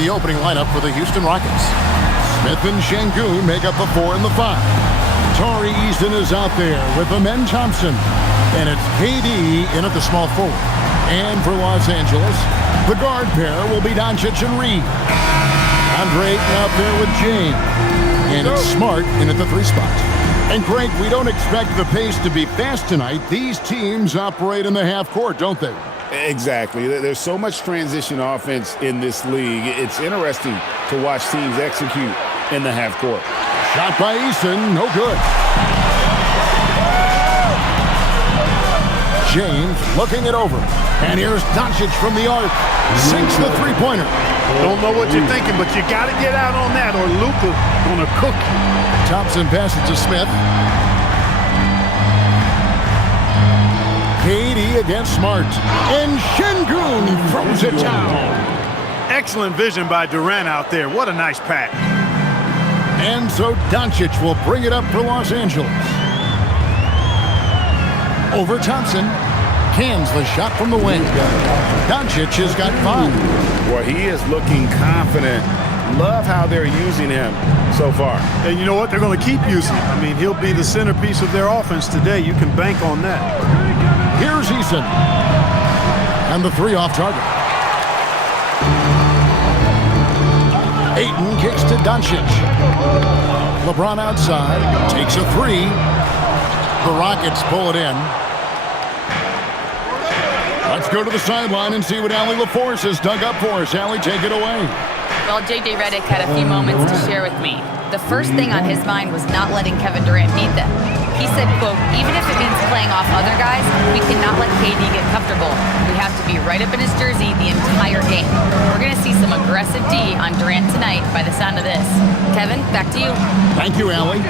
the opening lineup for the Houston Rockets. Smith and Şengün make up the 4 and the 5. Tari Eason is out there with Amen Thompson. And it's KD in at the small forward. And for Los Angeles, the guard pair will be Doncic and Reed. Andre Ayton out there with James. And it's Smart in at the 3 spot. And Greg, we don't expect the pace to be fast tonight. These teams operate in the half court, don't they? Exactly. There's so much transition offense in this league. It's interesting to watch teams execute in the half court. Shot by Eason, no good. James looking it over. And here's Doncic from the arc. Sinks the three-pointer. Don't know what you're thinking, but you got to get out on that or Luka gonna cook you. Thompson passes to Smith. KD against Smart. And Şengün throws it down. Excellent vision by Durant out there. What a nice pass. And so Doncic will bring it up for Los Angeles. Over Thompson. Cans the shot from the wing. Doncic has got 5. Well, he is looking confident. Love how they're using him so far. And you know what? They're going to keep using him. I mean, he'll be the centerpiece of their offense today. You can bank on that. Here's Eason. And the 3 off target. Ayton kicks to Doncic. LeBron outside. Takes a 3. The Rockets pull it in. Let's go to the sideline and see what Allie LaForce has dug up for us. Allie, take it away. Well, J.J. Redick had a few moments to share with me. The first thing on his mind was not letting Kevin Durant beat them. He said, quote, even if it means playing off other guys, we cannot let KD get comfortable. We have to be right up in his jersey the entire game. We're going to see some aggressive D on Durant tonight by the sound of this. Kevin, back to you. Thank you, Allie.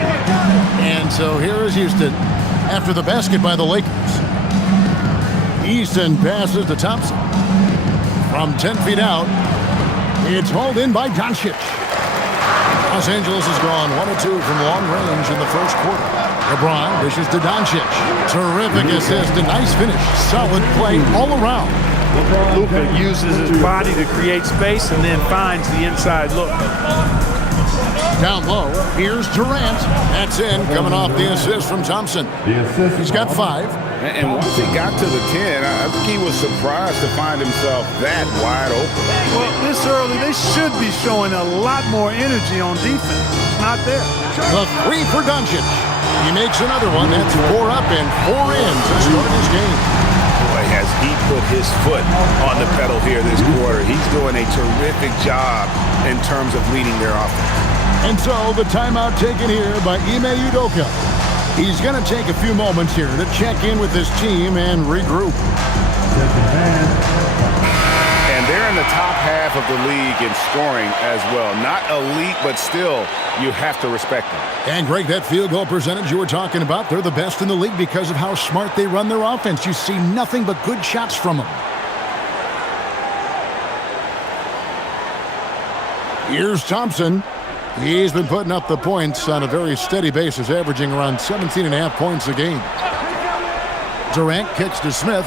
And so here is Houston after the basket by the Lakers. Easton passes to Thompson. From 10 feet out, it's hauled in by Doncic. Los Angeles has gone 1 of 2 from long range in the first quarter. LeBron dishes to Doncic. Terrific assist, a nice finish. Solid play all around. Luka uses his body to create space and then finds the inside look. Down low, here's Durant. That's in, coming off the assist from Thompson. He's got 5. And once he got to the 10, I think he was surprised to find himself that wide open. Well, this early, they should be showing a lot more energy on defense. It's not there. The 3 for Doncic. He makes another one. That's 4 up and 4 in to start his game. Boy, has he put his foot on the pedal here this quarter. He's doing a terrific job in terms of leading their offense. And so the timeout taken here by Ime Udoka. He's going to take a few moments here to check in with his team and regroup. And they're in the top half of the league in scoring as well. Not elite, but still, you have to respect them. And Greg, that field goal percentage you were talking about, they're the best in the league because of how smart they run their offense. You see nothing but good shots from them. Here's Thompson. He's been putting up the points on a very steady basis, averaging around 17.5 points a game. Durant kicks to Smith.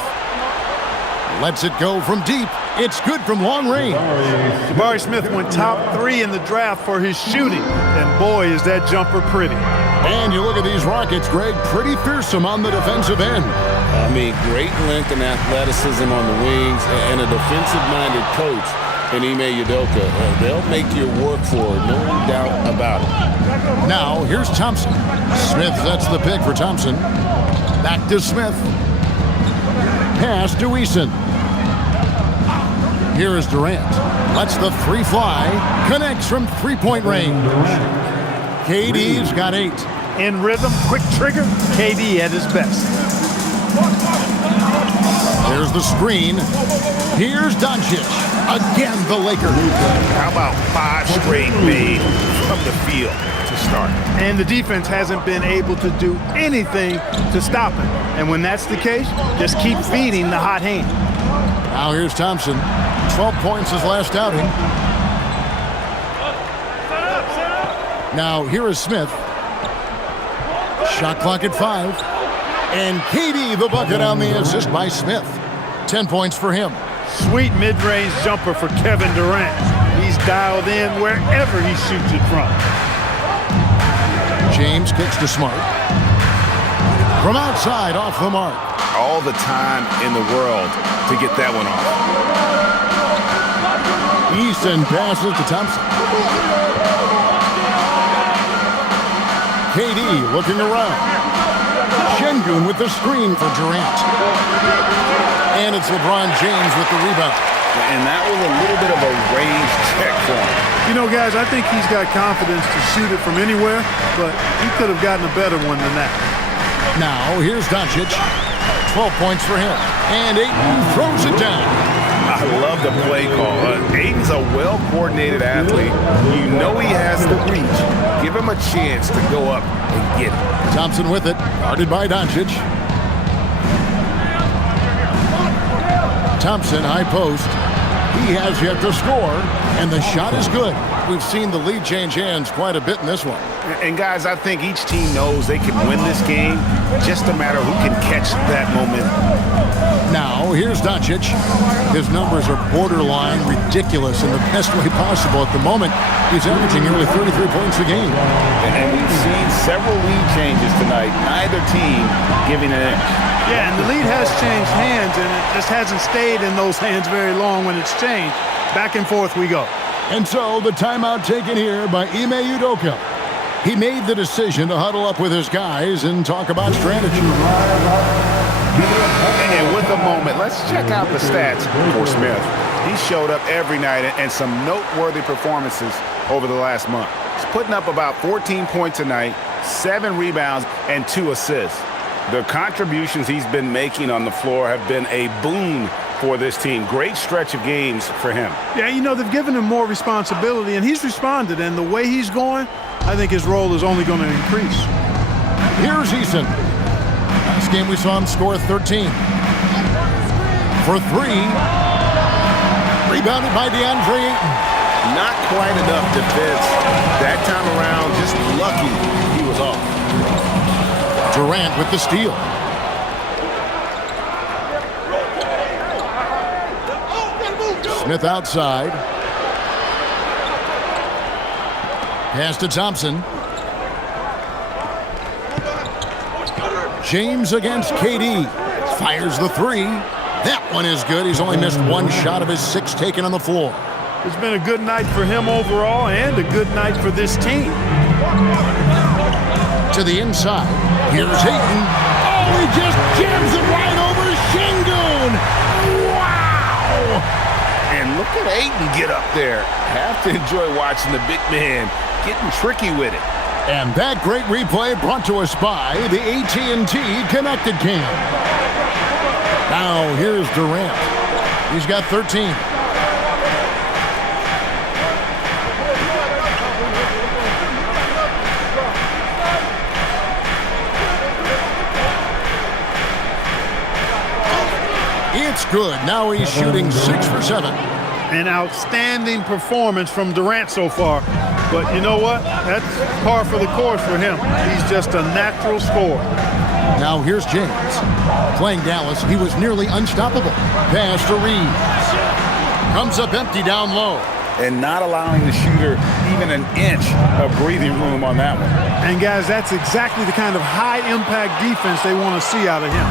Lets it go from deep. It's good from long range. Jabari Smith went top 3 in the draft for his shooting. And boy, is that jumper pretty. And you look at these Rockets, Greg, pretty fearsome on the defensive end. I mean, great length and athleticism on the wings and a defensive-minded coach. And Ime Udoka, they'll make you work for it, no doubt about it. Now, here's Thompson. Smith sets the pick for Thompson. Back to Smith. Pass to Eason. Here is Durant. Lets the 3 fly. Connects from 3-point range. KD's got 8. In rhythm, quick trigger, KD at his best. There's the screen. Here's Doncic. Again, the Lakers. How about 5 straight made from the field to start? And the defense hasn't been able to do anything to stop him. And when that's the case, just keep feeding the hot hand. Now here's Thompson. 12 points his last outing. Now here is Smith. Shot clock at 5. And KD the bucket on the assist by Smith. 10 points for him. Sweet mid-range jumper for Kevin Durant. He's dialed in wherever he shoots it from. James kicks to Smart. From outside, off the mark. All the time in the world to get that one off. Easton passes to Thompson. KD looking around. Şengün with the screen for Durant. And it's LeBron James with the rebound. And that was a little bit of a range check for him. You know, guys, I think he's got confidence to shoot it from anywhere, but he could have gotten a better one than that. Now, here's Doncic. 12 points for him. And Ayton throws it down. I love the play call. Ayton's a well-coordinated athlete. You know he has the reach. Give him a chance to go up and get it. Thompson with it. Guarded by Doncic. Thompson, high post. He has yet to score, and the shot is good. We've seen the lead change hands quite a bit in this one. And, guys, I think each team knows they can win this game. Just a matter who can catch that momentum. Now, here's Doncic. His numbers are borderline ridiculous in the best way possible at the moment. He's averaging nearly 33 points a game. And we've seen several lead changes tonight. Neither team giving an inch. Yeah, and the lead has changed hands, and it just hasn't stayed in those hands very long when it's changed. Back and forth we go. And so the timeout taken here by Ime Udoka. He made the decision to huddle up with his guys and talk about strategy. And with a moment, let's check out the stats for Smith. He showed up every night and some noteworthy performances over the last month. He's putting up about 14 points a night, 7 rebounds, and 2 assists. The contributions he's been making on the floor have been a boon for this team. Great stretch of games for him. Yeah, you know, they've given him more responsibility, and he's responded. And the way he's going, I think his role is only going to increase. Here's Easton. Last game we saw him score 13. For 3. Rebounded by DeAndre Ayton. Not quite enough defense. That time around, just lucky he was off. Durant with the steal. Smith outside. Pass to Thompson. James against KD. Fires the 3. That one is good. He's only missed 1 shot of his 6 taken on the floor. It's been a good night for him overall and a good night for this team. To the inside. Here's Ayton. Oh, he just jams it right over Şengün. Wow! And look at Ayton get up there. Have to enjoy watching the big man getting tricky with it. And that great replay brought to us by the AT&T Connected Cam. Now here's Durant. He's got 13. It's good. Now he's shooting 6 for 7. An outstanding performance from Durant so far. But you know what? That's par for the course for him. He's just a natural scorer. Now here's James. Playing Dallas, he was nearly unstoppable. Pass to Reeves. Comes up empty down low. And not allowing the shooter even an inch of breathing room on that one. And guys, that's exactly the kind of high-impact defense they want to see out of him.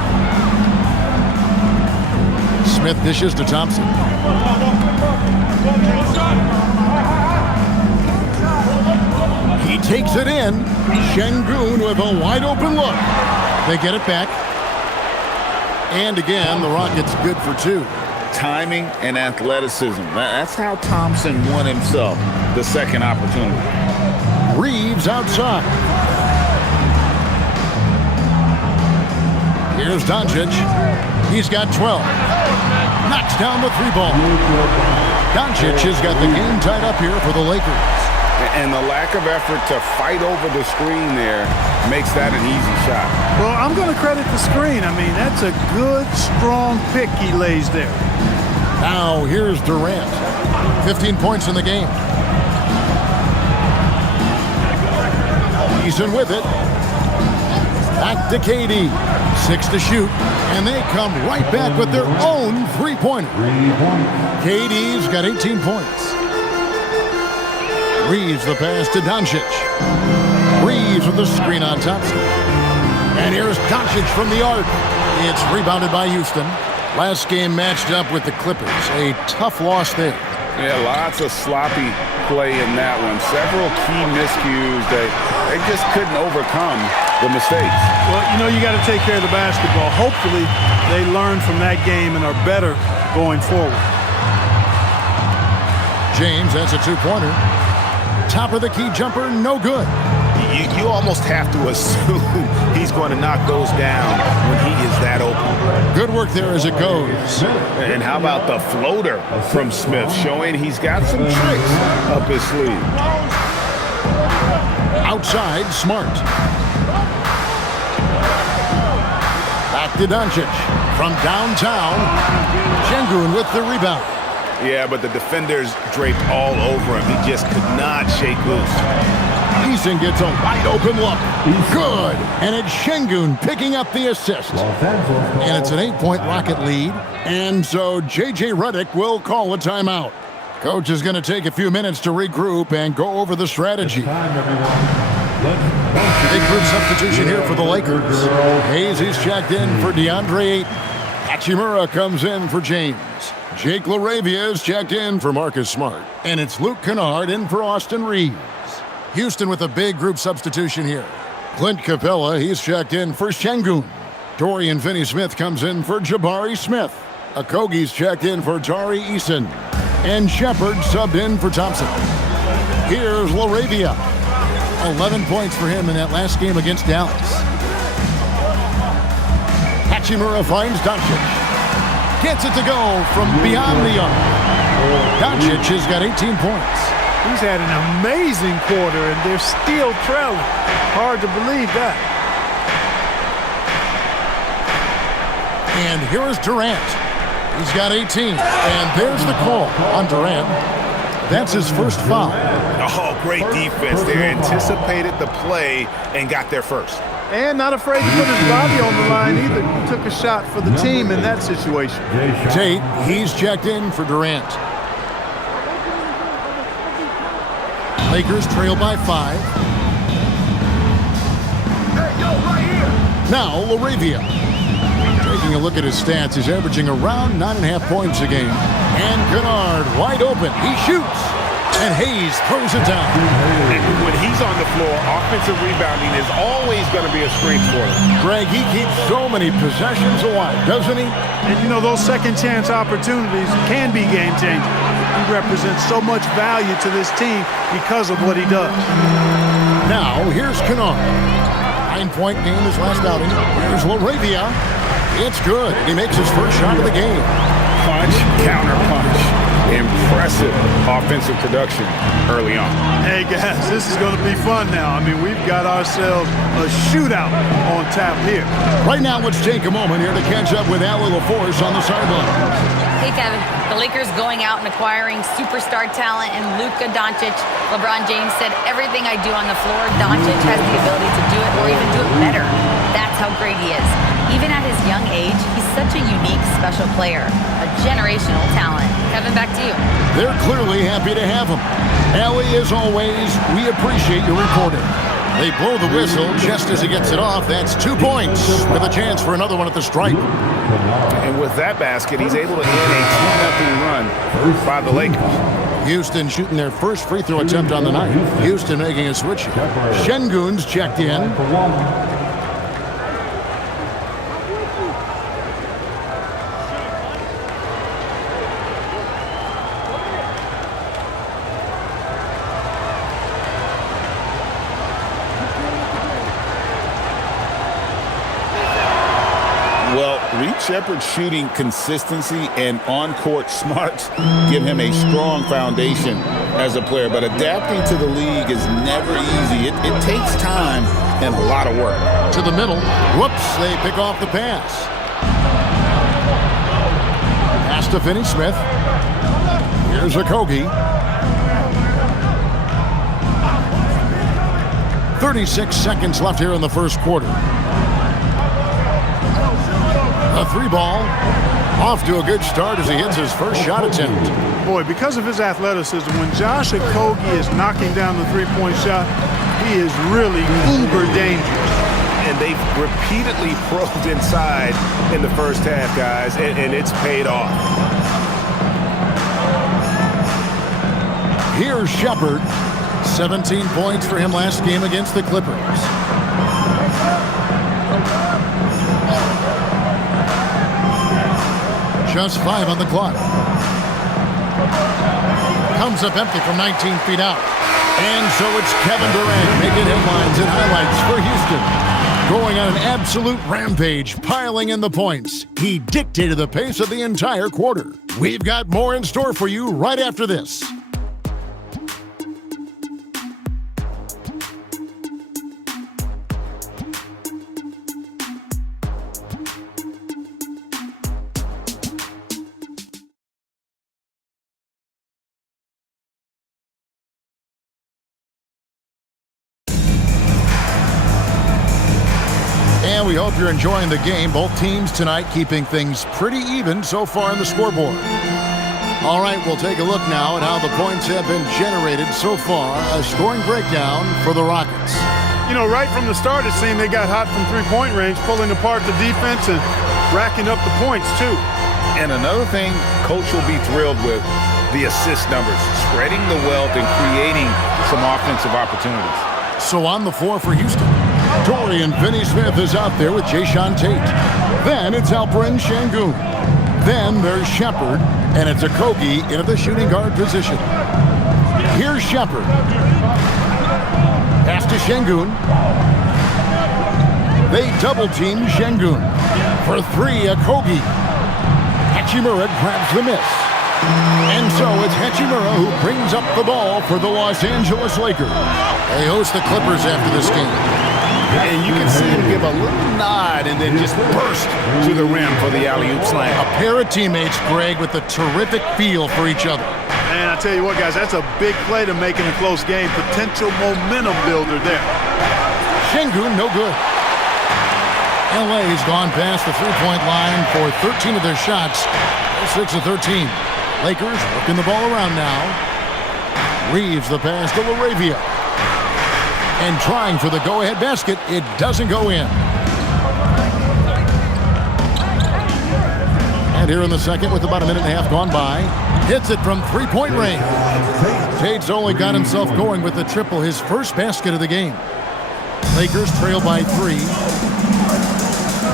Smith dishes to Thompson. He takes it in. Şengün with a wide open look. They get it back. And again, the Rockets good for 2. Timing and athleticism. That's how Thompson won himself the second opportunity. Reeves outside. Here's Doncic. He's got 12. Knocks down the 3-ball. Doncic has got the game tied up here for the Lakers. And the lack of effort to fight over the screen there makes that an easy shot. Well, I'm going to credit the screen. I mean, that's a good, strong pick he lays there. Now here's Durant. 15 points in the game. He's in with it. Back to KD. 6 to shoot. And they come right back with their own 3-pointer. KD's got 18 points. Reeves the pass to Doncic. Reeves with the screen on Thompson. And here's Doncic from the arc. It's rebounded by Houston. Last game matched up with the Clippers. A tough loss there. Yeah, lots of sloppy play in that one. Several key miscues that they just couldn't overcome the mistakes. Well, you know, you got to take care of the basketball. Hopefully, they learn from that game and are better going forward. James, that's a two-pointer. Top of the key jumper, no good. You almost have to assume he's going to knock those down when he is that open. Good work there as it goes. And how about the floater from Smith, showing he's got some tricks up his sleeve. Outside, Smart. Back to Doncic. From downtown, Şengün with the rebound. Yeah, but the defenders draped all over him. He just could not shake loose. Eason gets a wide-open look. Good. And it's Şengün picking up the assist. And it's an 8-point Rocket lead. And so J.J. Redick will call a timeout. Coach is going to take a few minutes to regroup and go over the strategy. Big group substitution here for the Lakers. Hayes is checked in for DeAndre Ayton. Hachimura comes in for James. Jake LaRavia is checked in for Marcus Smart. And it's Luke Kennard in for Austin Reeves. Houston with a big group substitution here. Clint Capella, he's checked in for Şengün. Dorian Finney-Smith comes in for Jabari Smith. Okogie's checked in for Tari Eason. And Shepard subbed in for Thompson. Here's LaRavia. 11 points for him in that last game against Dallas. Hachimura finds Doncic. Gets it to go from beyond the arc. Doncic has got 18 points. He's had an amazing quarter, and they're still trailing. Hard to believe that. And here is Durant. He's got 18. And there's the call on Durant. That's his first foul. Oh, great defense there. Anticipated the play and got there first. And not afraid to put his body on the line either. He took a shot for the team in that situation. Tate, he's checked in for Durant. Lakers trail by 5. Now LaRavia. Taking a look at his stats, he's averaging around 9.5 points a game. And Kennard wide open. He shoots. And Hayes throws it down. And when he's on the floor, offensive rebounding is always going to be a strength for him. Greg, he keeps so many possessions alive, doesn't he? And you know, those second chance opportunities can be game changing. He represents so much value to this team because of what he does. Now, here's Kennard. 9-point game his last outing. Here's LaRavia. It's good. He makes his first shot of the game. Punch, counter punch. Impressive offensive production early on. Hey, guys, this is going to be fun now. I mean, we've got ourselves a shootout on tap here. Right now, let's take a moment here to catch up with Allie LaForce on the sideline. Hey, Kevin. The Lakers going out and acquiring superstar talent in Luka Doncic. LeBron James said, everything I do on the floor, Doncic has the ability to do it or even do it better. That's how great he is. Even at his young age, he's such a unique, special player. A generational talent. Kevin, back to you. They're clearly happy to have him. Allie, as always, we appreciate your reporting. They blow the whistle just as he gets it off. That's 2 points with a chance for another one at the stripe. And with that basket, he's able to end a 2-0 run by the Lakers. Houston shooting their first free throw attempt on the night. Houston making a switch. Şengün's checked in. Reed Shepard's shooting consistency and on-court smarts give him a strong foundation as a player, but adapting to the league is never easy. It takes time and a lot of work. To the middle. Whoops, they pick off the pass. Pass to Finney-Smith. Here's Okogie. 36 seconds left here in the first quarter. A 3 ball Off to a good start as he hits his first shot attempt. Boy, because of his athleticism, when Josh Okogie is knocking down the three-point shot, he is really uber dangerous. And they've repeatedly probed inside in the first half, guys, and it's paid off. Here's Shepherd. 17 points for him last game against the Clippers. Just 5 on the clock. Comes up empty from 19 feet out. And so it's Kevin Durant making headlines and highlights for Houston. Going on an absolute rampage, piling in the points. He dictated the pace of the entire quarter. We've got more in store for you right after this. And we hope you're enjoying the game. Both teams tonight keeping things pretty even so far on the scoreboard. All right, we'll take a look now at how the points have been generated so far. A scoring breakdown for the Rockets. You know, right from the start, it seemed they got hot from three-point range, pulling apart the defense and racking up the points, too. And another thing, Coach will be thrilled with the assist numbers, spreading the wealth and creating some offensive opportunities. So on the floor for Houston, Dorian Finney-Smith is out there with Jayshawn Tate. Then it's Alperen Şengün. Then there's Shepherd, and it's Okogie into the shooting guard position. Here's Shepherd. Pass to Şengün. They double-team Şengün. For 3, Okogie. Hachimura grabs the miss. And so it's Hachimura who brings up the ball for the Los Angeles Lakers. They host the Clippers after this game. And you can see him give a little nod and then just burst to the rim for the alley-oop slam. A pair of teammates, Greg, with a terrific feel for each other. And I tell you what, guys, that's a big play to make in a close game. Potential momentum builder there. Şengün, no good. LA's gone past the three-point line for 13 of their shots. 6 of 13. Lakers working the ball around now. Reeves the pass to LaRavia. And trying for the go-ahead basket, it doesn't go in. And here in the second, with about a minute and a half gone by, hits it from three-point range. Tate's only got himself going with the triple, his first basket of the game. Lakers trail by 3.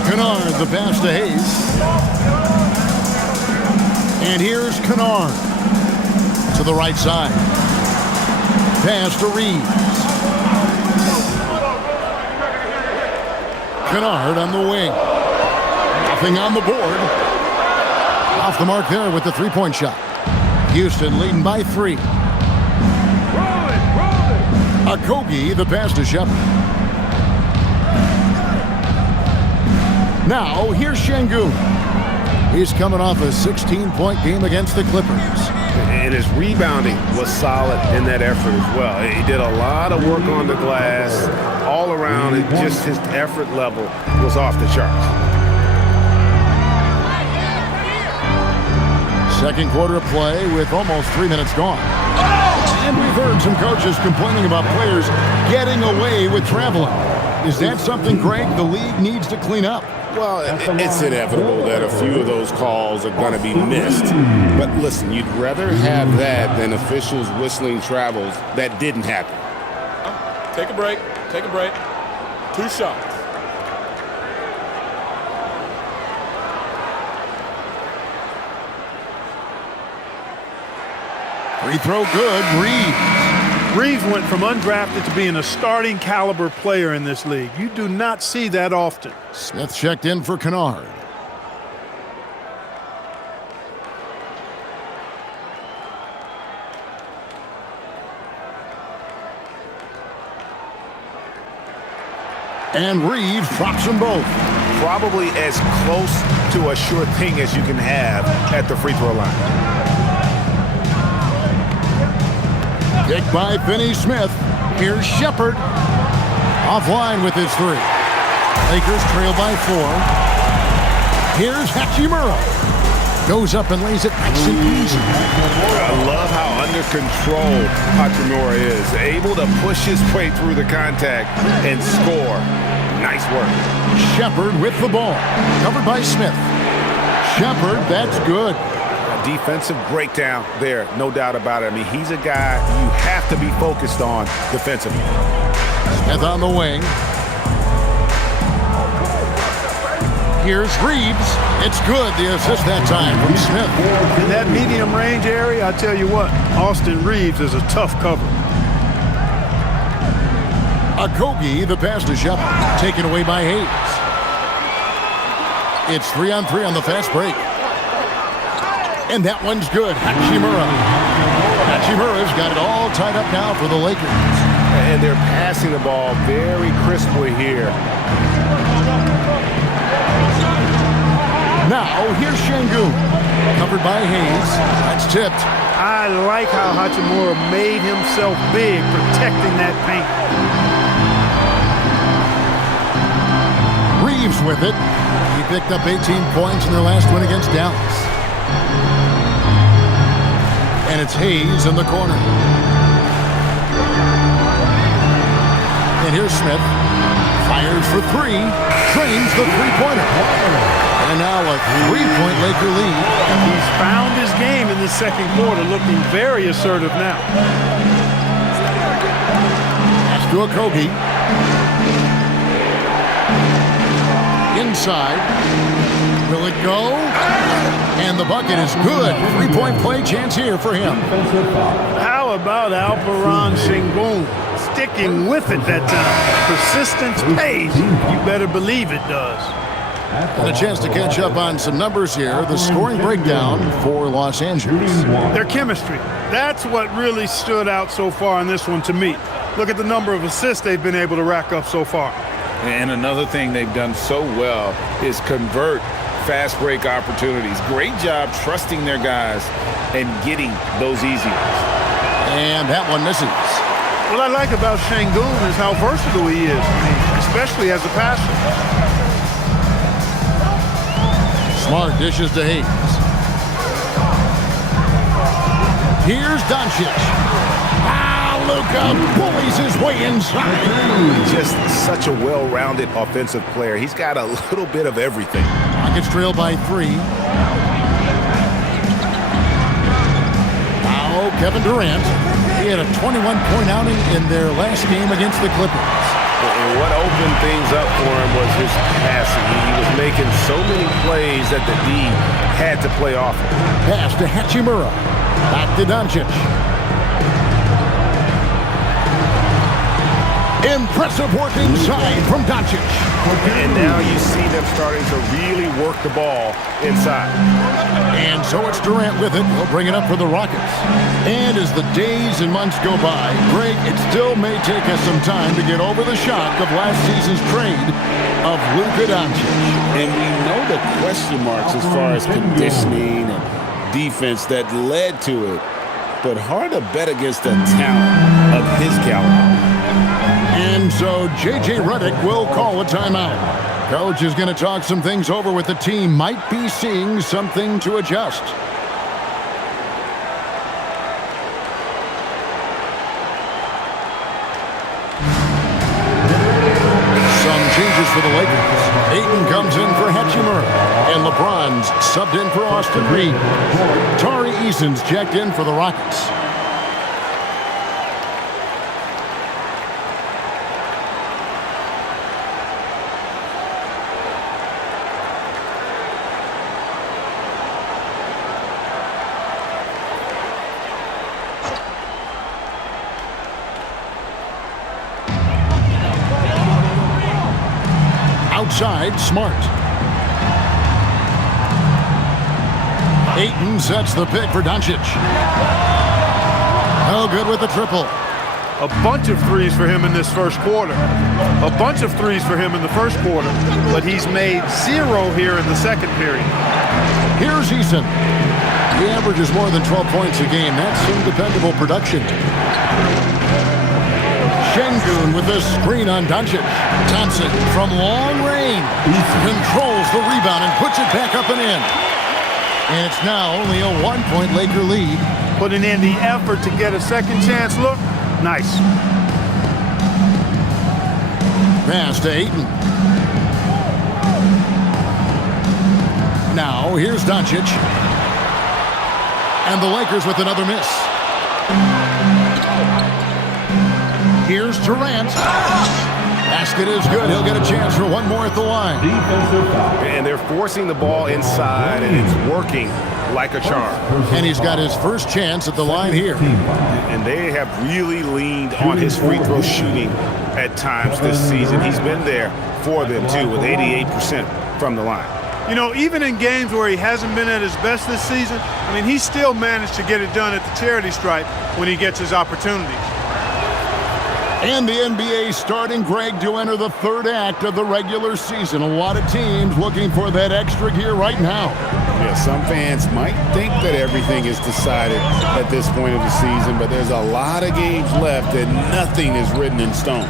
Kennard, the pass to Hayes. And here's Kennard to the right side. Pass to Reeves. Kennard on the wing. Nothing on the board. Off the mark there with the three-point shot. Houston leading by 3. Okogie, the pass to Shepherd. Now, here's Şengün. He's coming off a 16-point game against the Clippers. And his rebounding was solid in that effort as well. He did a lot of work on the glass. All around, and just his effort level was off the charts. Second quarter of play with almost 3 minutes gone. And we've heard some coaches complaining about players getting away with traveling. Is that something, Greg, the league needs to clean up? Well, it's inevitable that a few of those calls are going to be missed. But listen, you'd rather have that than officials whistling travels that didn't happen. Take a break. Take a break. 2 shots. Free throw good. Reeves went from undrafted to being a starting caliber player in this league. You do not see that often. Smith checked in for Kennard. And Reeves drops them both. Probably as close to a sure thing as you can have at the free throw line. Picked by Finney-Smith. Here's Shepherd. Offline with his 3. Lakers trail by 4. Here's Hachimura. Goes up and lays it nice and easy. I love how under control Hachimura is. Able to push his way through the contact and score. Nice work. Shepard with the ball. Covered by Smith. Shepard, that's good. A defensive breakdown there, no doubt about it. I mean, he's a guy you have to be focused on defensively. Smith on the wing. Here's Reeves. It's good, the assist that time from Smith. In that medium range area, I tell you what, Austin Reeves is a tough cover. Okogie, the pass to Shepard, taken away by Hayes. It's 3-on-3 on the fast break. And that one's good. Hachimura. Hachimura's got it all tied up now for the Lakers. And they're passing the ball very crisply here. Now, here's Şengün. Covered by Hayes. That's tipped. I like how Hachimura made himself big, protecting that paint. Reeves with it. He picked up 18 points in their last win against Dallas. And it's Hayes in the corner. And here's Smith. Fires for three. Trains the three-pointer. And now a three-point Laker lead. He's found his game in the second quarter, looking very assertive now. Pass to Okogie. Inside. Will it go? And the bucket is good. Three-point play chance here for him. How about Alperen Şengün sticking with it that time? Persistence pays. You better believe it does. And a chance to catch up on some numbers here. The scoring breakdown for Los Angeles. Their chemistry. That's what really stood out so far in this one to me. Look at the number of assists they've been able to rack up so far. And another thing they've done so well is convert fast break opportunities. Great job trusting their guys and getting those easy ones. And that one misses. What I like about Şengün is how versatile he is, especially as a passer. Smart dishes to Hayes. Here's Doncic. Luka bullies his way inside. Just such a well-rounded offensive player. He's got a little bit of everything. Rockets trail by 3. Now Kevin Durant. He had a 21-point outing in their last game against the Clippers. And what opened things up for him was his passing. He was making so many plays that the D had to play off him. Pass to Hachimura. Back to Doncic. Impressive work inside from Doncic. And now you see them starting to really work the ball inside. And so it's Durant with it. He'll bring it up for the Rockets. And as the days and months go by, Greg, it still may take us some time to get over the shock of last season's trade of Luka Doncic. And we know the question marks as far as conditioning and defense that led to it. But hard to bet against a talent of his caliber. And so J.J. Redick will call a timeout. Coach is going to talk some things over with the team. Might be seeing something to adjust. Some changes for the Lakers. Ayton comes in for Hachimura. And LeBron's subbed in for Austin Reeves. Tari Eason's checked in for the Rockets. Outside, Smart. Ayton sets the pick for Doncic. Oh, good with the triple. A bunch of threes for him in this first quarter. A bunch of threes for him in the first quarter. But he's made 0 here in the second period. Here's Eason. He averages more than 12 points a game. That's some dependable production. Şengün with the screen on Doncic. Thompson from long range controls the rebound and puts it back up and in. And it's now only a 1-point Laker lead. Putting in the effort to get a second chance look. Nice. Pass to Ayton. Now, here's Doncic. And the Lakers with another miss. Here's Durant. Basket is good. He'll get a chance for one more at the line. And they're forcing the ball inside, and it's working like a charm. And he's got his first chance at the line here. And they have really leaned on his free throw shooting at times this season. He's been there for them, too, with 88% from the line. You know, even in games where he hasn't been at his best this season, I mean, he still managed to get it done at the charity stripe when he gets his opportunities. And the NBA starting, Greg, to enter the third act of the regular season. A lot of teams looking for that extra gear right now. Yeah, some fans might think that everything is decided at this point of the season, but there's a lot of games left and nothing is written in stone.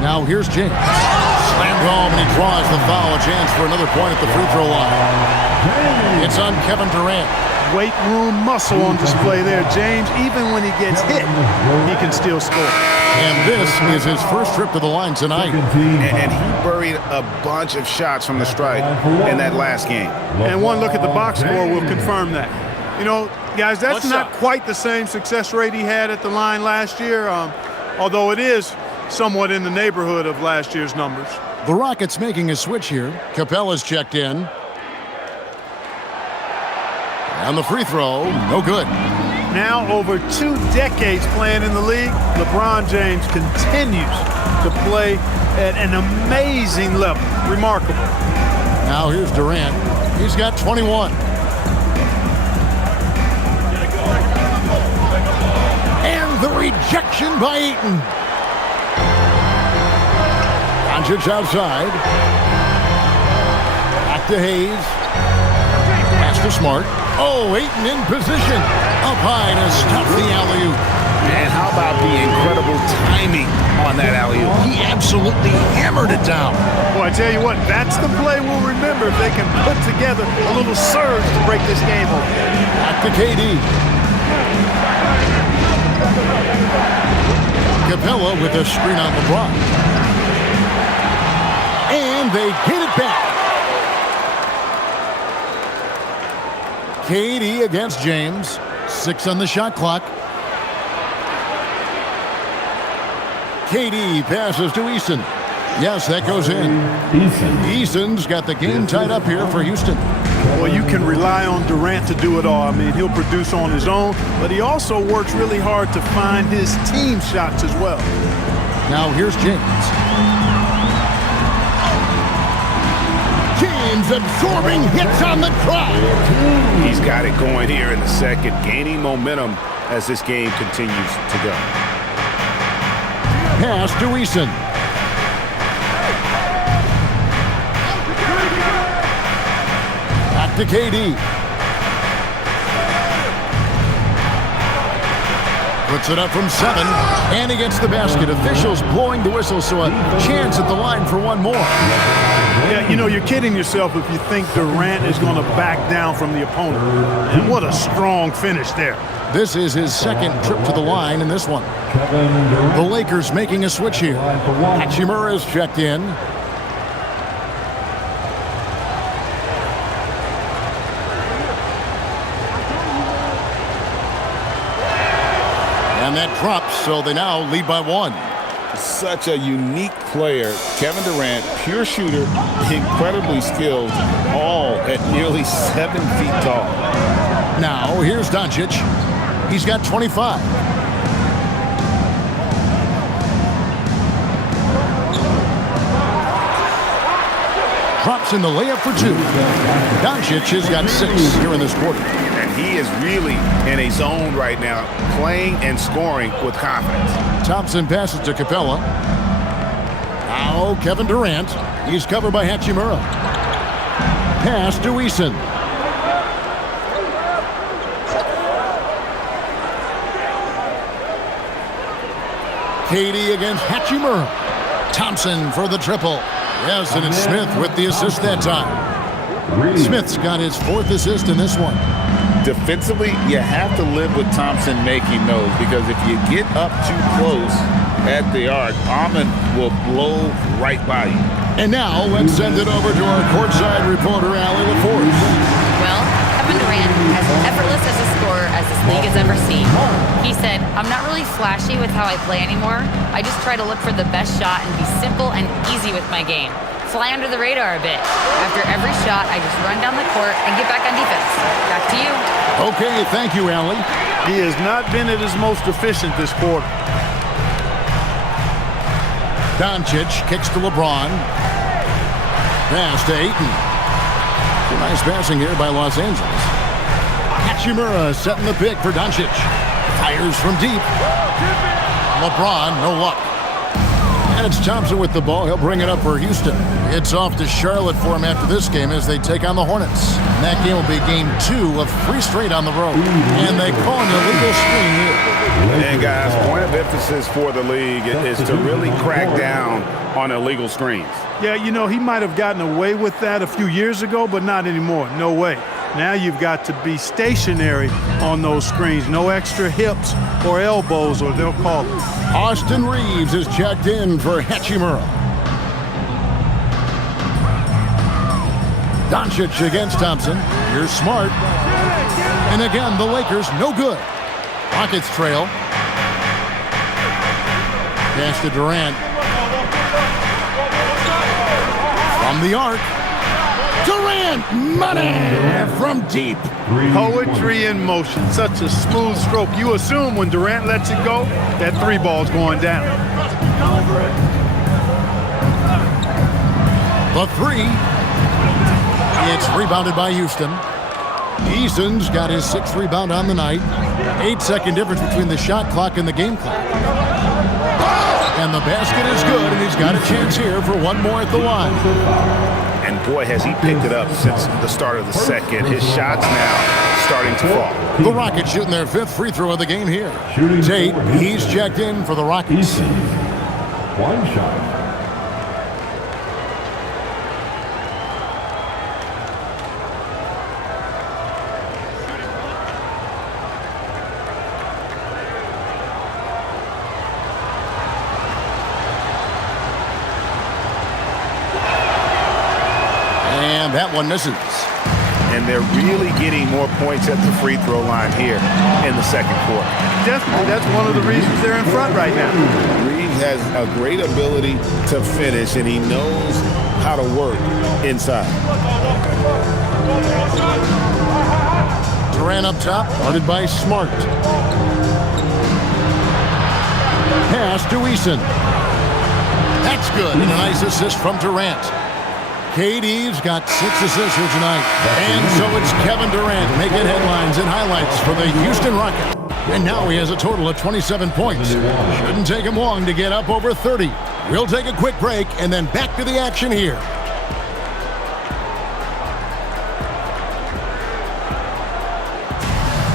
Now here's James. Slammed home, and he draws the foul. A chance for another point at the free throw line. It's on Kevin Durant. Weight room muscle on display there, James. Even when he gets hit, he can still score. And this is his first trip to the line tonight. And he buried a bunch of shots from the stripe in that last game. And one look at the box score will confirm that. You know, guys, that's What's not up? quite the same success rate he had at the line last year, although it is somewhat in the neighborhood of last year's numbers. The Rockets making a switch here. Capella's checked in. And the free throw, no good. Now over 2 decades playing in the league, LeBron James continues to play at an amazing level. Remarkable. Now here's Durant. He's got 21. And the rejection by Ayton. Doncic outside. Back to Hayes. Pass to Smart. Oh, Ayton in position. Up high to stop the alley-oop. And how about the incredible timing on that alley-oop? He absolutely hammered it down. Boy, I tell you what, that's the play we'll remember if they can put together a little surge to break this game open. Back to KD. Capella with a screen on the block. And they get it back. KD against James. 6 on the shot clock. KD passes to Eason. Yes, that goes in. Eason's got the game tied up here for Houston. Well, you can rely on Durant to do it all. I mean, he'll produce on his own, but he also works really hard to find his team shots as well. Now here's James. James absorbing hits on the drive. He's got it going here in the second, gaining momentum as this game continues to go. Pass to Eason. Back to KD. Puts it up from 7, and he gets the basket. Officials blowing the whistle, so a chance at the line for one more. Yeah, you know, you're kidding yourself if you think Durant is going to back down from the opponent. And what a strong finish there. This is his second trip to the line in this one. The Lakers making a switch here. Hachimura is checked in. And that drops, so they now lead by 1. Such a unique player. Kevin Durant, pure shooter, incredibly skilled, all at nearly 7 feet tall. Now, here's Doncic. He's got 25. Drops in the layup for 2. Doncic has got 6 here in this quarter. And he is really in a zone right now, playing and scoring with confidence. Thompson passes to Capella. Now Kevin Durant. He's covered by Hachimura. Pass to Eason. KD against Hachimura. Thompson for the triple. Yes, and it's Smith with the assist that time. Smith's got his 4th assist in this one. Defensively, you have to live with Thompson making those, because if you get up too close at the arc, Almond will blow right by you. And now let's send it over to our courtside reporter, Allie LaForce. Well, Kevin Durant, as effortless as a scorer as this league has ever seen. He said, "I'm not really flashy with how I play anymore. I just try to look for the best shot and be simple and easy with my game. Fly under the radar a bit. After every shot, I just run down the court and get back on defense." Back to you. Okay, thank you, Allie. He has not been at his most efficient this quarter. Doncic kicks to LeBron. Pass to Ayton. Nice passing here by Los Angeles. Hachimura setting the pick for Doncic. Fires from deep. LeBron, no luck. And it's Thompson with the ball. He'll bring it up for Houston. It's off to Charlotte for him after this game as they take on the Hornets. And that game will be game 2 of 3 straight on the road. And they call an illegal screen here. And guys, point of emphasis for the league is to really crack down on illegal screens. Yeah, you know, he might have gotten away with that a few years ago, but not anymore. No way. Now you've got to be stationary on those screens. No extra hips or elbows, or they'll call it. Austin Reeves is checked in for Hachimura. Doncic against Thompson. Here's Smart. And again, the Lakers no good. Rockets trail. Pass to Durant. From the arc. Durant, money from deep. Poetry in motion. Such a smooth stroke. You assume when Durant lets it go, that 3 ball's going down. The 3. It's rebounded by Houston. Eason's got his 6th rebound on the night. 8-second difference between the shot clock and the game clock. And the basket is good, and he's got a chance here for one more at the line. And boy, has he picked it up since the start of the second. His shots now starting to fall. The Rockets shooting their 5th free throw of the game here. Tate, he's checked in for the Rockets. One shot. That one misses. And they're really getting more points at the free throw line here in the second quarter. Definitely, that's one of the reasons they're in front right now. Reeves has a great ability to finish, and he knows how to work inside. Durant up top, guarded by Smart. Pass to Eason. That's good, and a nice assist from Durant. KD's got 6 assists here tonight. And so it's Kevin Durant making headlines and highlights for the Houston Rockets. And now he has a total of 27 points. Shouldn't take him long to get up over 30. We'll take a quick break and then back to the action here.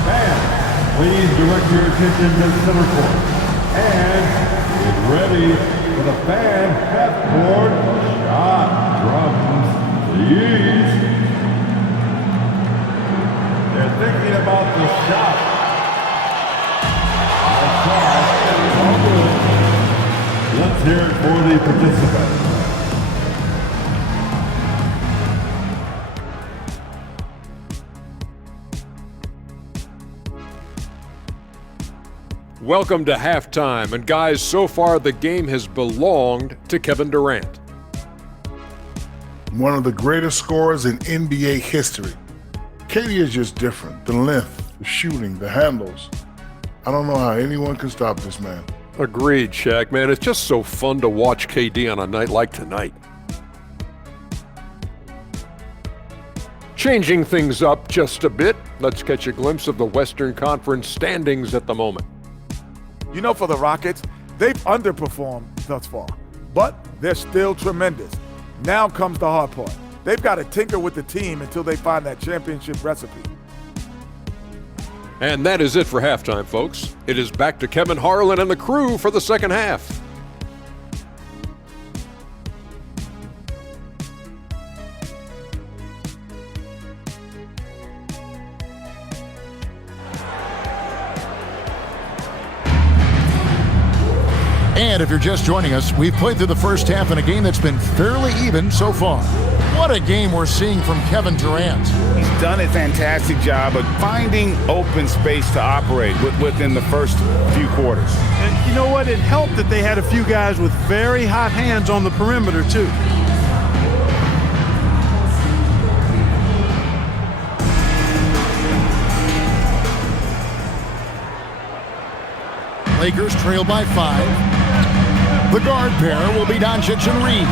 Fans, please direct your attention to the center court. And get ready for the fan half-court shot. Drums, please. They're thinking about the shot. Let's hear it for the participants. Welcome to halftime, and guys, so far the game has belonged to Kevin Durant. One of the greatest scorers in NBA history. KD is just different. The length, the shooting, the handles. I don't know how anyone can stop this man. Agreed, Shaq, man. It's just so fun to watch KD on a night like tonight. Changing things up just a bit, let's catch a glimpse of the Western Conference standings at the moment. You know, for the Rockets, they've underperformed thus far, but they're still tremendous. Now comes the hard part. They've got to tinker with the team until they find that championship recipe. And that is it for halftime, folks. It is back to Kevin Harlan and the crew for the second half. And if you're just joining us, we've played through the first half in a game that's been fairly even so far. What a game we're seeing from Kevin Durant. He's done a fantastic job of finding open space to operate within the first few quarters. And you know what? It helped that they had a few guys with very hot hands on the perimeter, too. Lakers trail by 5. The guard pair will be Doncic and Reed.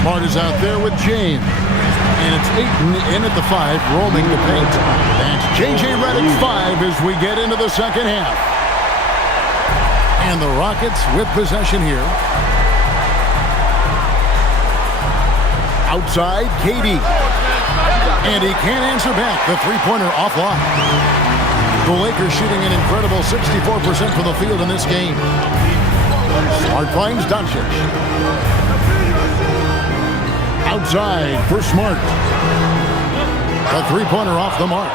Smart is out there with James. And it's Ayton in at the 5, roaming the paint. That's J.J. Redick 5 as we get into the second half. And the Rockets with possession here. Outside, KD. And he can't answer back. The three-pointer offline. The Lakers shooting an incredible 64% from the field in this game. Smart finds Doncic. Outside for Smart. A three-pointer off the mark.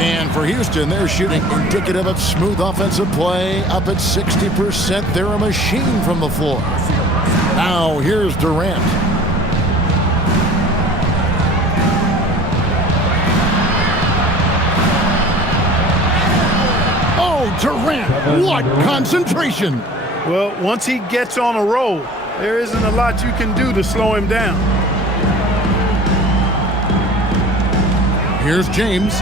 And for Houston, they're shooting indicative of smooth offensive play. Up at 60%. They're a machine from the floor. Now here's Durant. Durant, what concentration! Well, once he gets on a roll, there isn't a lot you can do to slow him down. Here's James.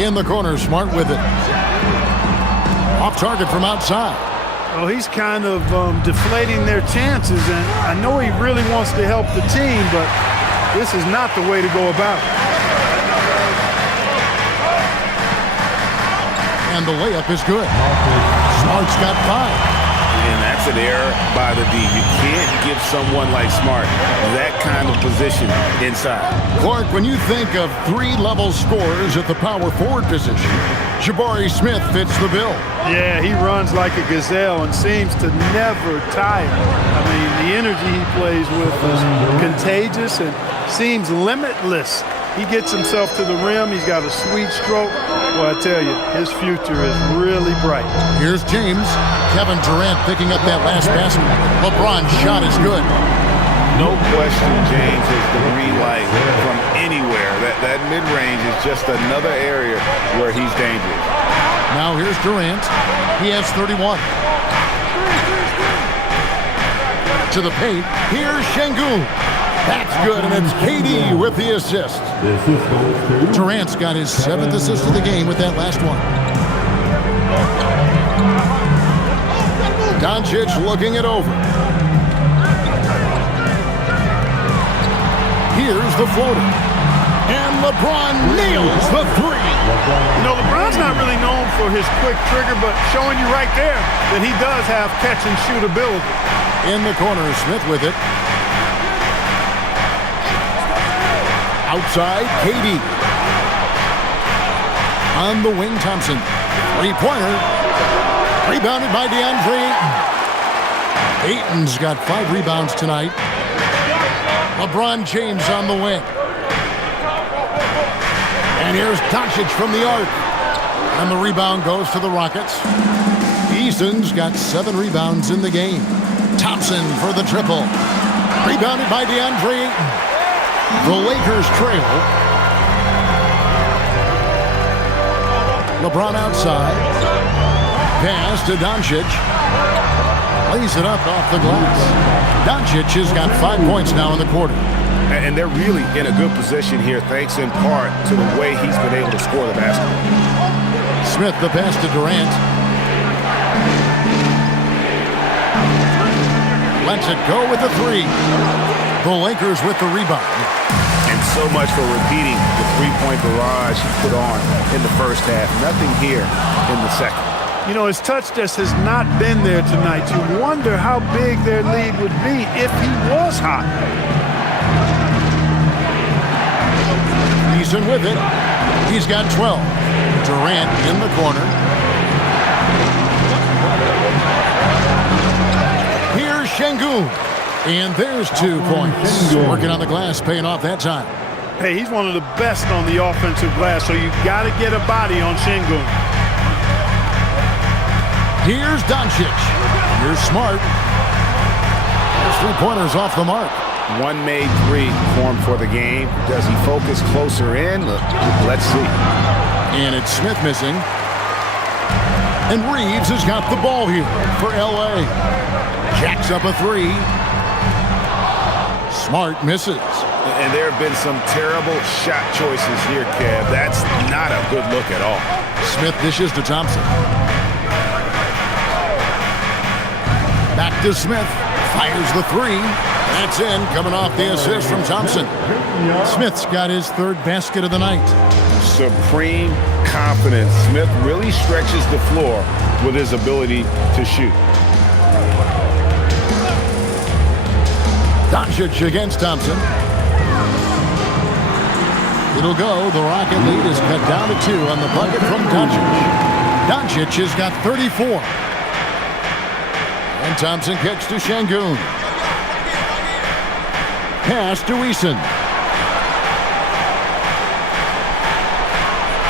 In the corner, Smart with it. Off target from outside. Well, he's kind of deflating their chances, and I know he really wants to help the team, but this is not the way to go about it. And the layup is good. Smart's got 5. And that's an error by the D. You can't give someone like Smart that kind of position inside. Clark, when you think of three-level scorers at the power forward position, Jabari Smith fits the bill. Yeah, he runs like a gazelle and seems to never tire. I mean, the energy he plays with is contagious and seems limitless. He gets himself to the rim. He's got a sweet stroke. Well, I tell you, his future is really bright. Here's James. Kevin Durant picking up that last basket. LeBron's shot is good. No question, James is the green light from anywhere. That mid-range is just another area where he's dangerous. Now here's Durant. He has 31. To the paint. Here's Şengün. That's good, and it's KD with the assist. Durant's got his 7th assist of the game with that last one. Doncic looking it over. Here's the floater. And LeBron nails the 3. You know, LeBron's not really known for his quick trigger, but showing you right there that he does have catch-and-shoot ability. In the corner, Smith with it. Outside, KD. On the wing, Thompson. Three-pointer. Rebounded by DeAndre Ayton. Ayton's got 5 rebounds tonight. LeBron James on the wing. And here's Doncic from the arc. And the rebound goes to the Rockets. Eason's got 7 rebounds in the game. Thompson for the triple. Rebounded by DeAndre Ayton. The Lakers trail. LeBron outside. Pass to Doncic. Lays it up off the glass. Doncic has got 5 points now in the quarter. And they're really in a good position here, thanks in part to the way he's been able to score the basketball. Smith, the pass to Durant. Lets it go with the 3. The Lakers with the rebound. And so much for repeating the three-point barrage he put on in the first half. Nothing here in the second. You know, his touch just has not been there tonight. You wonder how big their lead would be if he was hot. Eason with it. He's got 12. Durant in the corner. Here's Şengün. And there's 2 points. Working on the glass, paying off that time. Hey, he's one of the best on the offensive glass, so you got to get a body on Şengün. Here's Doncic. Here's Smart. There's three-pointers off the mark. One made three formed for the game. Does he focus closer in? Let's see. And it's Smith missing. And Reeves has got the ball here for L.A. Jacks up a three. Smart misses. And there have been some terrible shot choices here, Kev. That's not a good look at all. Smith dishes to Thompson. Back to Smith. Fires the three. That's in, coming off the assist from Thompson. Smith's got his third basket of the night. Supreme confidence. Smith really stretches the floor with his ability to shoot. Doncic against Thompson. It'll go. The Rocket lead is cut down to 2 on the bucket from Doncic. Doncic has got 34. And Thompson kicks to Şengün. Pass to Eason.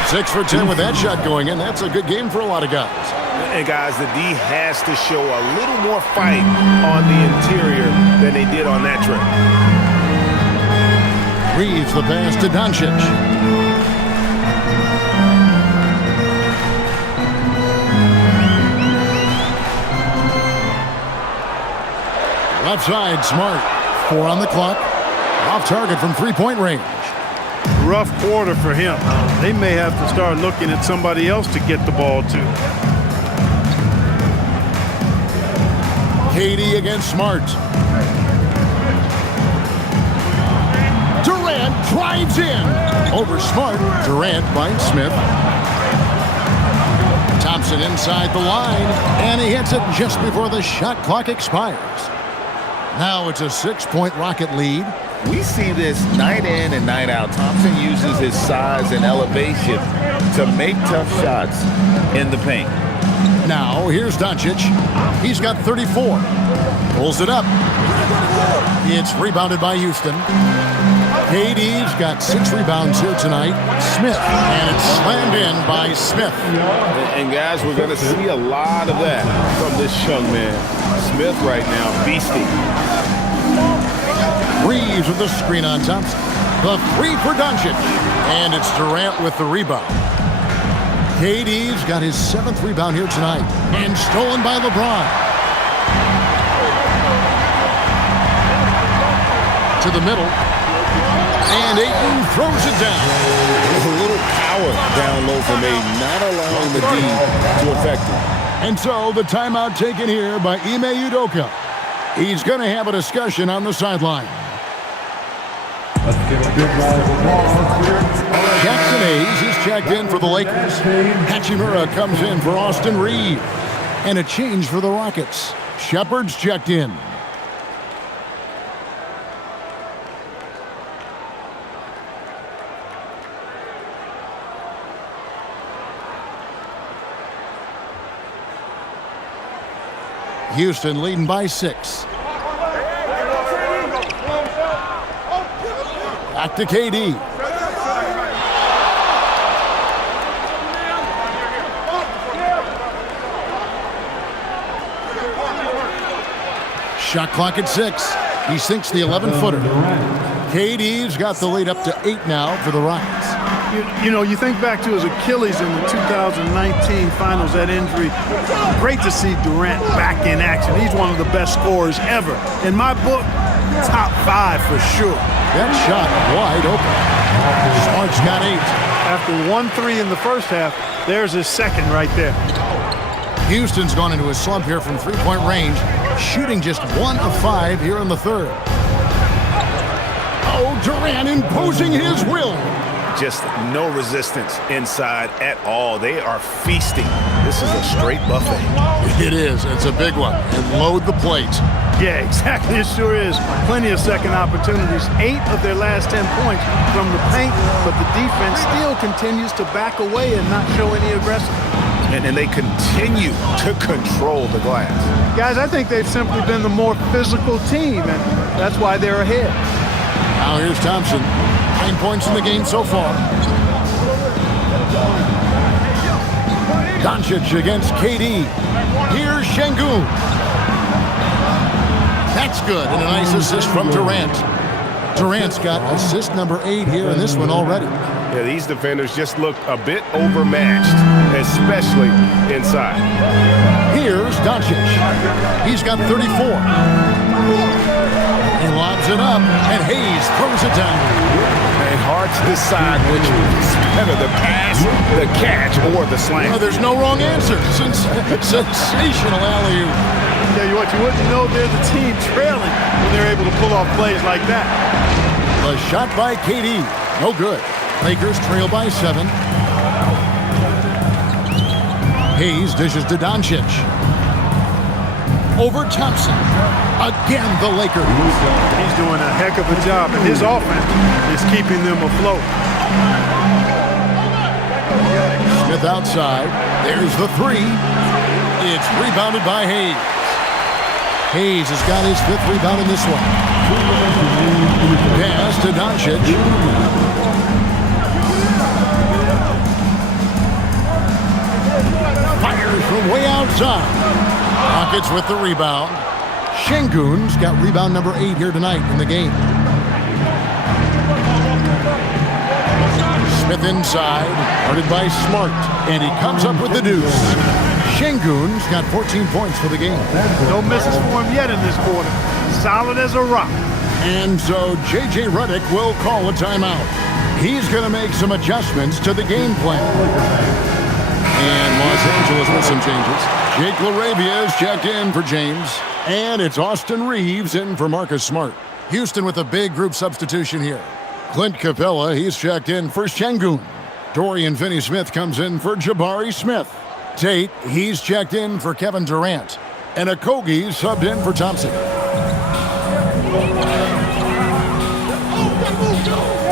6 for 10 with that shot going in. That's a good game for a lot of guys. And guys, the D has to show a little more fight on the interior than they did on that trip. Reeves the pass to Doncic. Left side, Smart. 4 on the clock. Off target from three-point range. Rough quarter for him. They may have to start looking at somebody else to get the ball to. KD against Smart. Durant drives in. Over Smart. Durant finds Smith. Thompson inside the line. And he hits it just before the shot clock expires. Now it's a 6-point Rocket lead. We see this night in and night out. Thompson uses his size and elevation to make tough shots in the paint. Now, here's Doncic. He's got 34. Pulls it up. It's rebounded by Houston. KD's got 6 rebounds here tonight. Smith, and it's slammed in by Smith. And guys, we're going to see a lot of that from this young man. Smith right now, beasting. Reeves with the screen on Thompson. The 3 for Doncic. And it's Durant with the rebound. KD's got his 7th rebound here tonight. And stolen by LeBron. To the middle. And Ayton throws it down. There's a little power down low from Ayton, not allowing the D to affect him. And so the timeout taken here by Ime Udoka. He's going to have a discussion on the sideline. Let's give a big round of applause here. Jackson Hayes is checked in for the Lakers. Hachimura comes in for Austin Reeves. And a change for the Rockets. Shepard's checked in. Houston leading by 6. Back to KD. Shot clock at 6. He sinks the 11-footer. KD's got the lead up to 8 now for the Rockets. You know, you think back to his Achilles in the 2019 finals, that injury. Great to see Durant back in action. He's one of the best scorers ever. In my book, top 5 for sure. That shot wide open. Smart's got 8. After 1-3 in the first half, there's his second right there. Houston's gone into a slump here from three-point range, shooting just 1 of 5 here in the third. Oh, Durant imposing his will. Just no resistance inside at all. They are feasting. This is a straight buffet. It is. It's a big one. And load the plate. Yeah, exactly. It sure is. Plenty of second opportunities. 8 of their last 10 points from the paint, but the defense still continues to back away and not show any aggression. And they continue to control the glass. Guys, I think they've simply been the more physical team, and that's why they're ahead. Now here's Thompson. 9 points in the game so far. Doncic against KD. Here's Şengün. That's good, and a nice assist from Durant. Durant's got assist number 8 here in this one already. Yeah, these defenders just look a bit overmatched, especially inside. Here's Doncic. He's got 34. He lobs it up, and Hayes throws it down. And hard to decide which is better, the pass, the catch, or the slam. Oh, there's no wrong answer. Sensational alley-oop. Tell you what, you wouldn't know they're the team trailing when they're able to pull off plays like that. The shot by KD. No good. Lakers trail by 7. Hayes dishes to Doncic. Over Thompson. Again, the Lakers. He's doing a heck of a job, and his offense is keeping them afloat. Smith outside. There's the 3. It's rebounded by Hayes. Hayes has got his 5th rebound in this one. Pass to Doncic. Fires from way outside. Rockets with the rebound. Şengün's got rebound number 8 here tonight in the game. Smith inside, guarded by Smart, and he comes up with the deuce. Şengün's got 14 points for the game. No misses for him yet in this quarter. Solid as a rock. And so J.J. Redick will call a timeout. He's going to make some adjustments to the game plan. And Los Angeles with some changes. Jake LaRavia is checked in for James. And it's Austin Reeves in for Marcus Smart. Houston with a big group substitution here. Clint Capella, he's checked in for Şengün. Dorian Finney-Smith comes in for Jabari Smith. Tate, he's checked in for Kevin Durant. And Okogie subbed in for Thompson.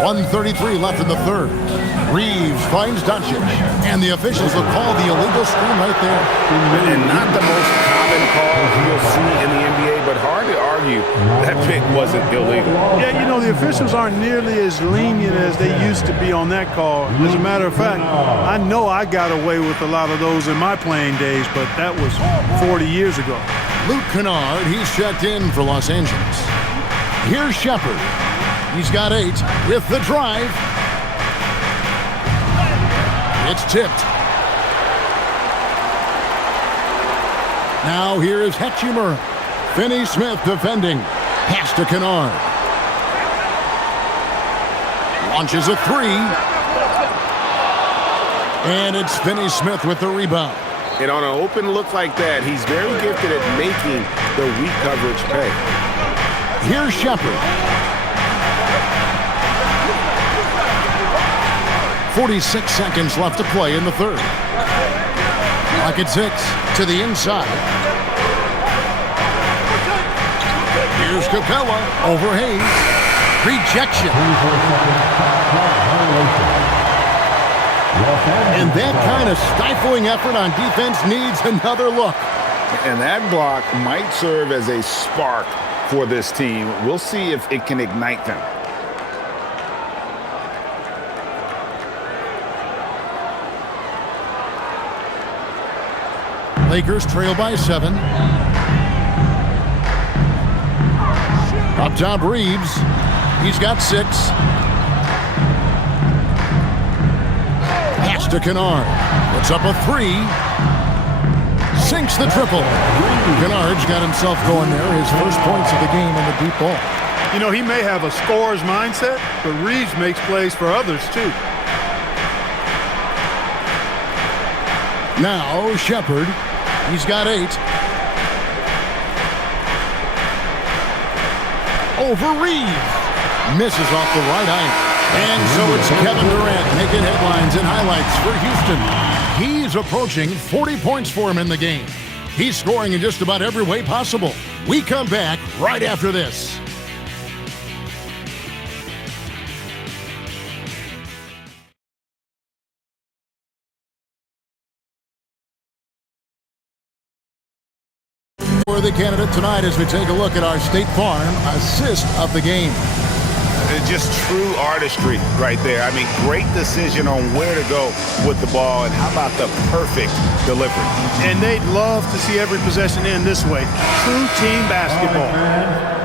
1:33 left in the third. Reeves finds Doncic. And the officials will call the illegal screen right there. And not the most common call you'll see in the NBA, but hard to argue that pick wasn't illegal. Yeah, you know, the officials aren't nearly as lenient as they used to be on that call. As a matter of fact, I know I got away with a lot of those in my playing days, but that was 40 years ago. Luke Kennard, he's checked in for Los Angeles. Here's Shepherd. He's got 8 with the drive. It's tipped. Now here is Hachimura. Finney-Smith defending. Pass to Kennard. Launches a 3. And it's Finney-Smith with the rebound. And on an open look like that, he's very gifted at making the weak coverage pay. Here's Shepherd. 46 seconds left to play in the third. Pocket 6 to the inside. Here's Capella over Hayes. Rejection. And that kind of stifling effort on defense needs another look. And that block might serve as a spark for this team. We'll see if it can ignite them. Lakers trail by 7. Up top, Reeves. He's got 6. Pass to Kennard. Puts up a 3. Sinks the triple. Kennard's got himself going there. His first points of the game in the deep ball. You know, he may have a scorer's mindset, but Reeves makes plays for others, too. Now, Shepherd. He's got 8. Over Reeves. Misses off the right eye. And so it's Kevin Durant making headlines and highlights for Houston. He's approaching 40 points for him in the game. He's scoring in just about every way possible. We come back right after this. For the candidate tonight as we take a look at our State Farm assist of the game. It's just true artistry right there. I mean, great decision on where to go with the ball, and how about the perfect delivery? And they'd love to see every possession end this way. True team basketball.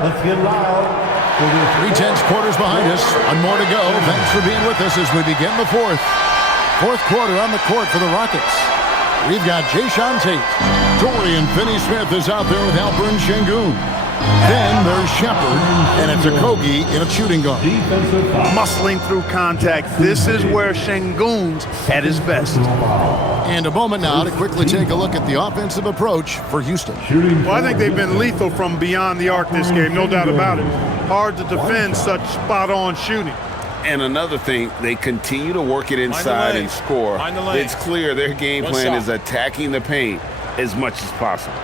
Let's get loud. 3/10 quarters behind us. One more to go. Thanks for being with us as we begin the fourth. Fourth quarter on the court for the Rockets. We've got Jayshawn Tate. Dorian Finney-Smith is out there with Alperen Sengun. Then there's Shepard, and it's Okogie in a shooting guard. Muscling through contact. This is where Sengun's at his best. And a moment now to quickly take a look at the offensive approach for Houston. Well, I think they've been lethal from beyond the arc this game, no doubt about it. Hard to defend such spot-on shooting. And another thing, they continue to work it inside and score. It's clear their game plan is attacking the paint as much as possible.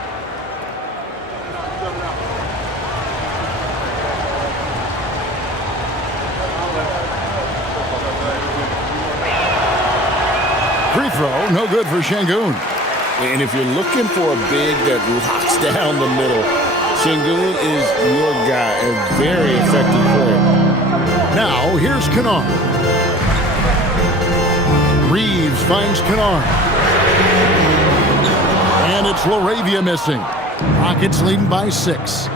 Free throw, no good for Sengun. And if you're looking for a big that locks down the middle, Sengun is your guy, a very effective player. Now, here's Kennard. Reeves finds Kennard. And it's LaRavia missing. Rockets leading by 6.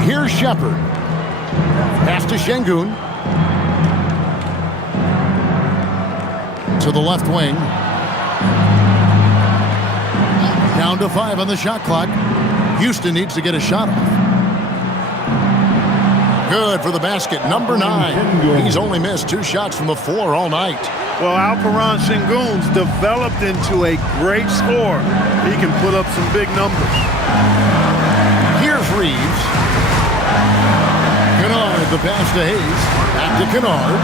Here's Shepard. Pass to Sengun. To the left wing. Down to 5 on the shot clock. Houston needs to get a shot off. Good for the basket, number 9. He's only missed 2 shots from the floor all night. Well, Alperen Sengun's developed into a great scorer. He can put up some big numbers. Here's Reeves. Kennard, the pass to Hayes. Back to Kennard.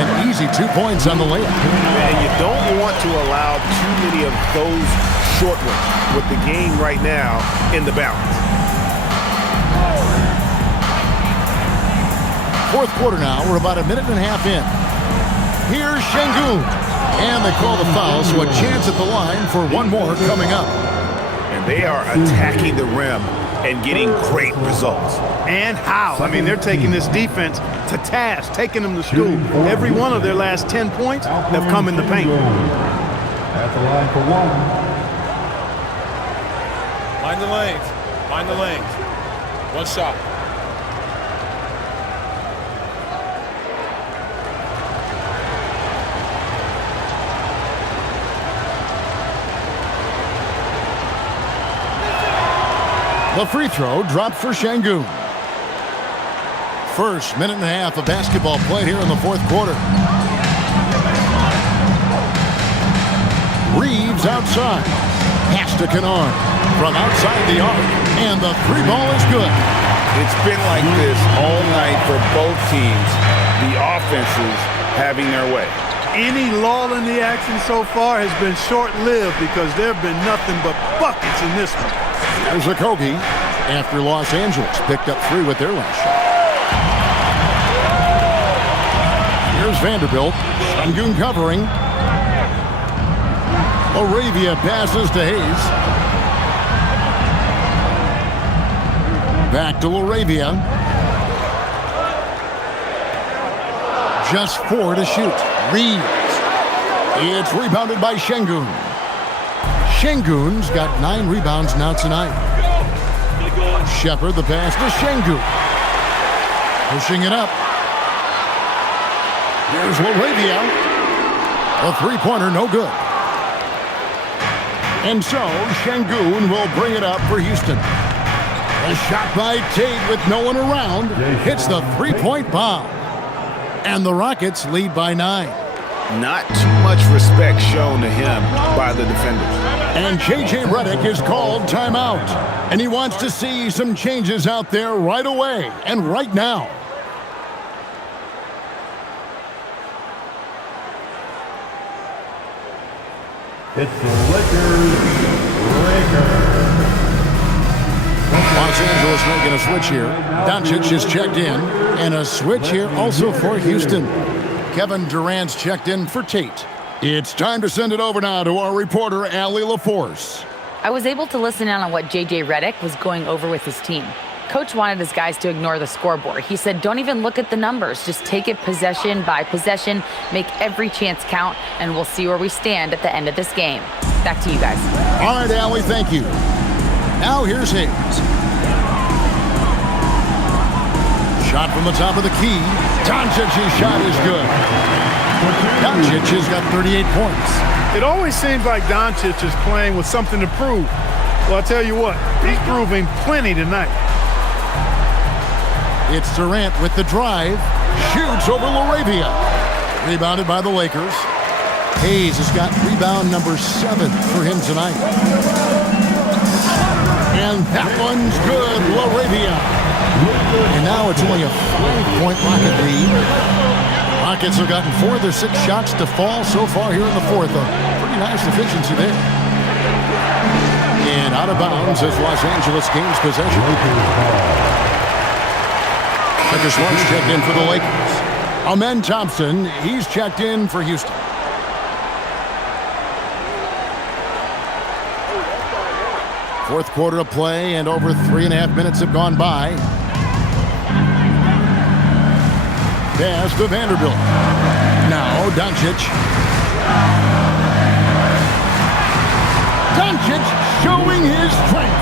And easy 2 points on the layup. And you don't want to allow too many of those short ones with the game right now in the balance. Fourth quarter now. We're about a minute and a half in. Here's Sengun. And they call the foul, so a chance at the line for one more coming up. And they are attacking the rim and getting great results. And how? I mean, they're taking this defense to task, taking them to school. Every one of their last 10 points have come in the paint. At the line for 1. Mind the lanes. Mind the lanes. One shot. The free throw dropped for Sengun. First minute and a half of basketball played here in the fourth quarter. Reeves outside. Pass to Kennard from outside the arc. And the 3 ball is good. It's been like this all night for both teams. The offenses having their way. Any lull in the action so far has been short-lived because there have been nothing but buckets in this one. There's Okogie after Los Angeles picked up 3 with their last shot. Here's Vanderbilt. Sengun covering. LaRavia passes to Hayes. Back to LaRavia. Just 4 to shoot. Reeves. It's rebounded by Sengun. Sengun's got 9 rebounds now tonight. Shepard, the pass to Sengun. Pushing it up. Here's LaRavia. A 3-pointer, no good. And so, Sengun will bring it up for Houston. A shot by Tate with no one around. Hits the 3-point bomb. And the Rockets lead by 9. Not too much respect shown to him by the defenders. And J.J. Redick is called timeout. And he wants to see some changes out there right away and right now. It's the Lakers. Los Angeles making a switch here. Doncic is checked in. And a switch here also for Houston. Kevin Durant's checked in for Tate. It's time to send it over now to our reporter, Allie LaForce. I was able to listen in on what J.J. Redick was going over with his team. Coach wanted his guys to ignore the scoreboard. He said, don't even look at the numbers. Just take it possession by possession, make every chance count, and we'll see where we stand at the end of this game. Back to you guys. All right, Allie, thank you. Now here's Hayes. Shot from the top of the key. Doncic's shot is good. Doncic has got 38 points. It always seems like Doncic is playing with something to prove. Well, I'll tell you what, he's proving plenty tonight. It's Durant with the drive. Shoots over Laravia. Rebounded by the Lakers. Hayes has got rebound number 7 for him tonight. And that one's good, Laravia. And now it's only a 5-point Rocket lead. Rockets have gotten 4 of their 6 shots to fall so far here in the fourth. A pretty nice efficiency there. And out of bounds as Los Angeles gains possession. Marcus Smart's checked in for the Lakers. Amen Thompson, he's checked in for Houston. Fourth quarter of play, and over 3.5 minutes have gone by. Pass to Vanderbilt. Now Doncic. Doncic showing his strength.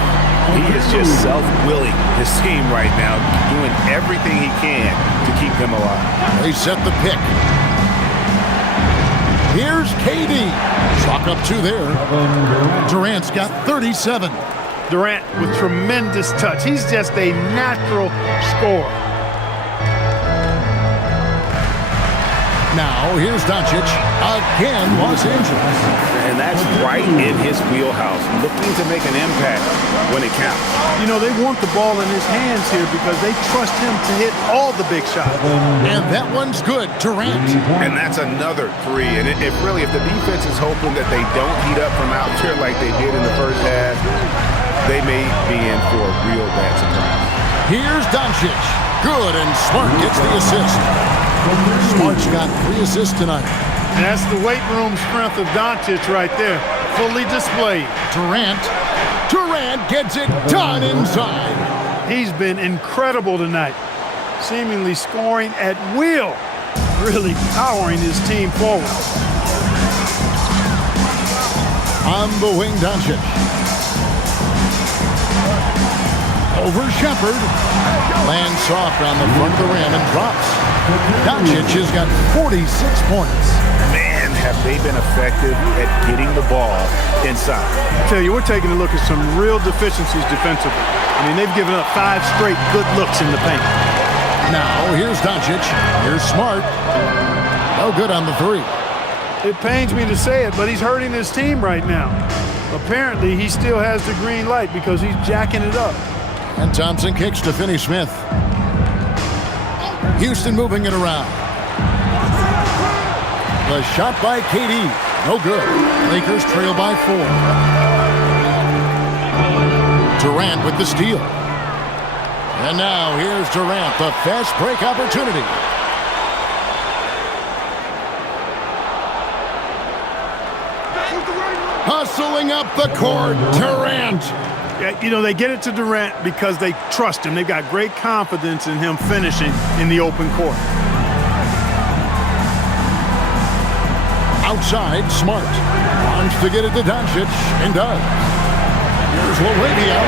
He is just self-willing his team right now, doing everything he can to keep them alive. They set the pick. Here's KD. Chalk up 2 there. Durant's got 37. Durant with tremendous touch. He's just a natural scorer. Now, here's Doncic. Again, Los Angeles. And that's right in his wheelhouse, looking to make an impact when it counts. You know, they want the ball in his hands here because they trust him to hit all the big shots. And that one's good, Durant. And that's another 3. And if the defense is hoping that they don't heat up from out there like they did in the first half, they may be in for a real bad surprise. Here's Doncic. Good, and Smart gets the assist. Smart's got 3 assists tonight. And that's the weight room strength of Doncic right there, fully displayed. Durant gets it done inside. He's been incredible tonight, seemingly scoring at will, really powering his team forward. On the wing, Doncic. Over Shepherd. Lands soft on the front of the rim and drops. Doncic has got 46 points. Man, have they been effective at getting the ball inside. I tell you, we're taking a look at some real deficiencies defensively. I mean, they've given up 5 straight good looks in the paint. Now, here's Doncic. Here's Smart. No good on the 3. It pains me to say it, but he's hurting his team right now. Apparently, he still has the green light because he's jacking it up. And Thompson kicks to Finney Smith. Houston moving it around. The shot by KD. No good. Lakers trail by 4. Durant with the steal. And now here's Durant, the fast break opportunity. Hustling up the court, Durant. Yeah, you know, they get it to Durant because they trust him. They've got great confidence in him finishing in the open court. Outside, Smart wants to get it to Doncic and does. Here's Laravia,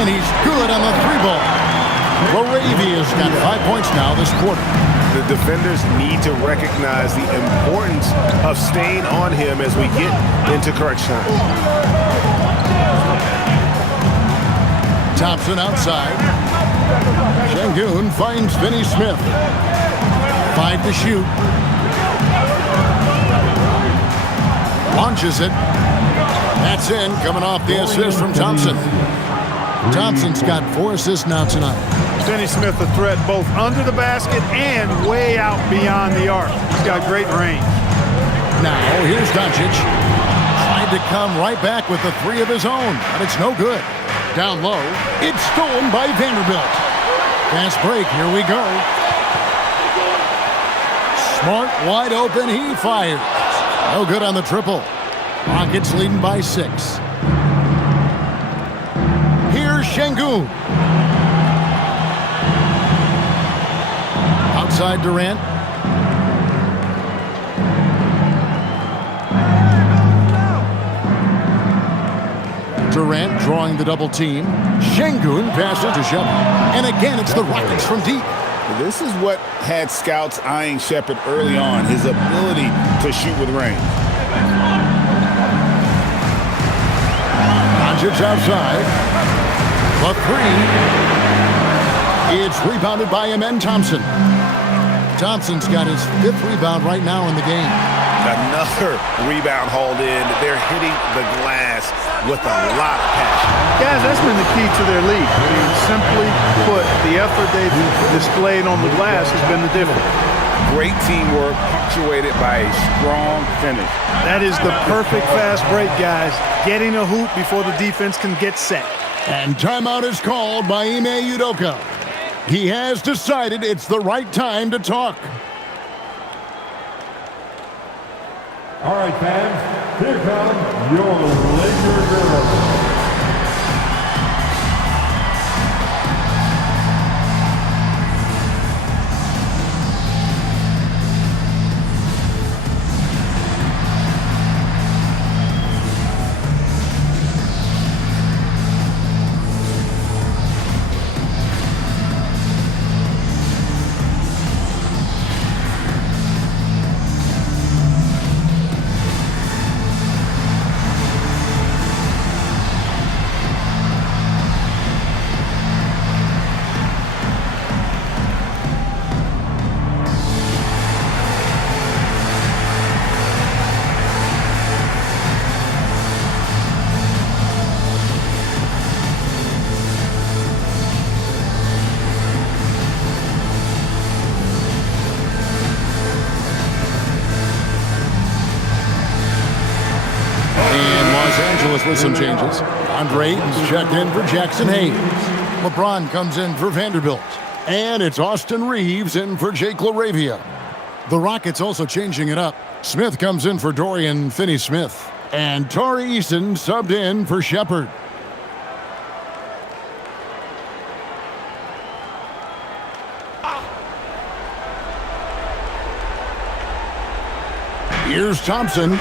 and he's good on the 3-ball. Laravia's got 5 points now this quarter. The defenders need to recognize the importance of staying on him as we get into crunch time. Thompson outside. Şengün finds Finney Smith. 5 to shoot. Launches it. That's in, coming off the assist from Thompson. Thompson's got 4 assists now tonight. Finney Smith a threat both under the basket and way out beyond the arc. He's got great range. Now, here's Doncic. Tried to come right back with the 3 of his own, but it's no good. Down low, it's stolen by Vanderbilt. Fast break, here we go. Smart wide open, he fires. No good on the triple. Rockets leading by 6. Şengün. Outside Durant. Durant drawing the double team. Şengün passes to Shepard. And again, it's the Rockets from deep. This is what had scouts eyeing Shepard early on, his ability to shoot with range. Doncic outside. The three. It's rebounded by Amen Thompson. Thompson's got his 5th rebound right now in the game. Another rebound hauled in. They're hitting the glass with a lot of passion. Guys, that's been the key to their lead. I mean, simply put, the effort they've displayed on the glass has been the difference. Great teamwork punctuated by a strong finish. That is the perfect fast break, guys. Getting a hoop before the defense can get set. And timeout is called by Ime Udoka. He has decided it's the right time to talk. All right, fans, here come your Lakers Girls. With some changes. Andre Ayton's checked in for Jackson Hayes. LeBron comes in for Vanderbilt. And it's Austin Reeves in for Jake LaRavia. The Rockets also changing it up. Smith comes in for Dorian Finney-Smith. And Tari Eason subbed in for Shepard. Here's Thompson.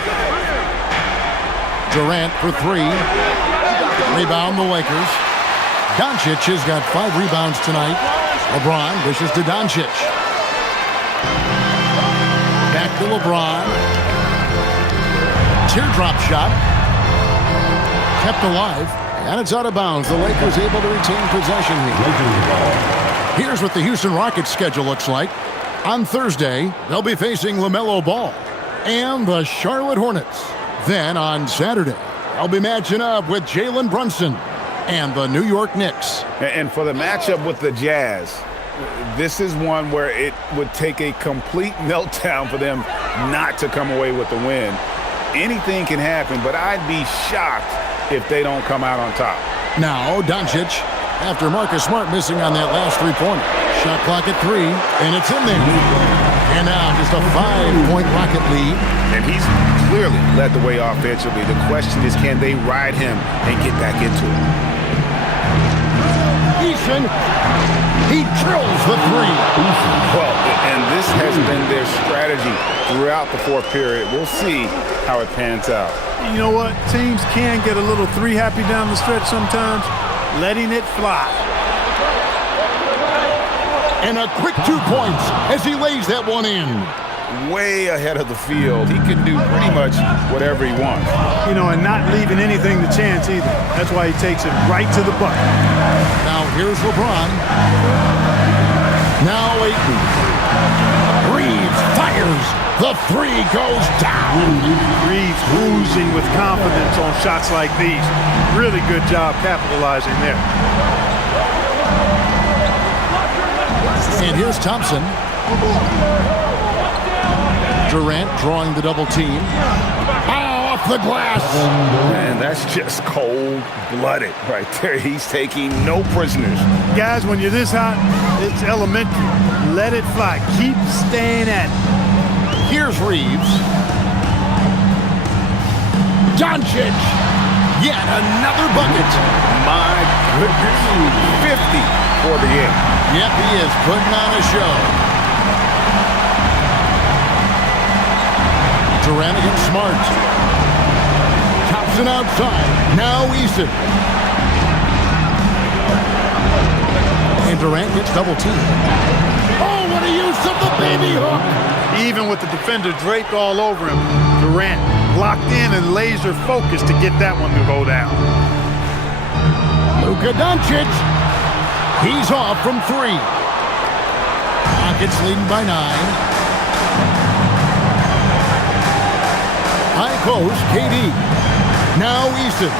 Durant for 3. Rebound the Lakers. Doncic has got 5 rebounds tonight. LeBron dishes to Doncic. Back to LeBron. Teardrop shot. Kept alive. And it's out of bounds. The Lakers able to retain possession here. Here's what the Houston Rockets schedule looks like. On Thursday, they'll be facing LaMelo Ball and the Charlotte Hornets. Then on Saturday, they'll be matching up with Jalen Brunson and the New York Knicks. And for the matchup with the Jazz, this is one where it would take a complete meltdown for them not to come away with the win. Anything can happen, but I'd be shocked if they don't come out on top. Now, Doncic, after Marcus Smart missing on that last 3-pointer. Shot clock at 3, and it's in there. And now just a 5-point Rocket lead. And he's clearly led the way offensively. The question is, can they ride him and get back into it? Eason, he drills the 3. Well, and this has been their strategy throughout the 4th period. We'll see how it pans out. You know what? Teams can get a little 3-happy down the stretch sometimes. Letting it fly. And a quick 2 points as he lays that one in. Way ahead of the field. He can do pretty much whatever he wants. You know, and not leaving anything to chance either. That's why he takes it right to the bucket. Now here's LeBron. Now Ayton. Reeves fires. The 3 goes down. Reeves oozing with confidence on shots like these. Really good job capitalizing there. And here's Thompson. Durant drawing the double team. Off the glass. Man, that's just cold-blooded right there. He's taking no prisoners. Guys, when you're this hot, it's elementary. Let it fly. Keep staying at it. Here's Reeves. Doncic. Yet another bucket. My goodness. 50 for the game. Yep, he is putting on a show. Durant against Smart. Thompson outside. Now Easton. And Durant gets double teamed. Oh, what a use of the baby hook. Even with the defender draped all over him, Durant locked in and laser focused to get that one to go down. Luka Doncic. He's off from 3. Rockets leading by 9. High post, KD. Now Easton.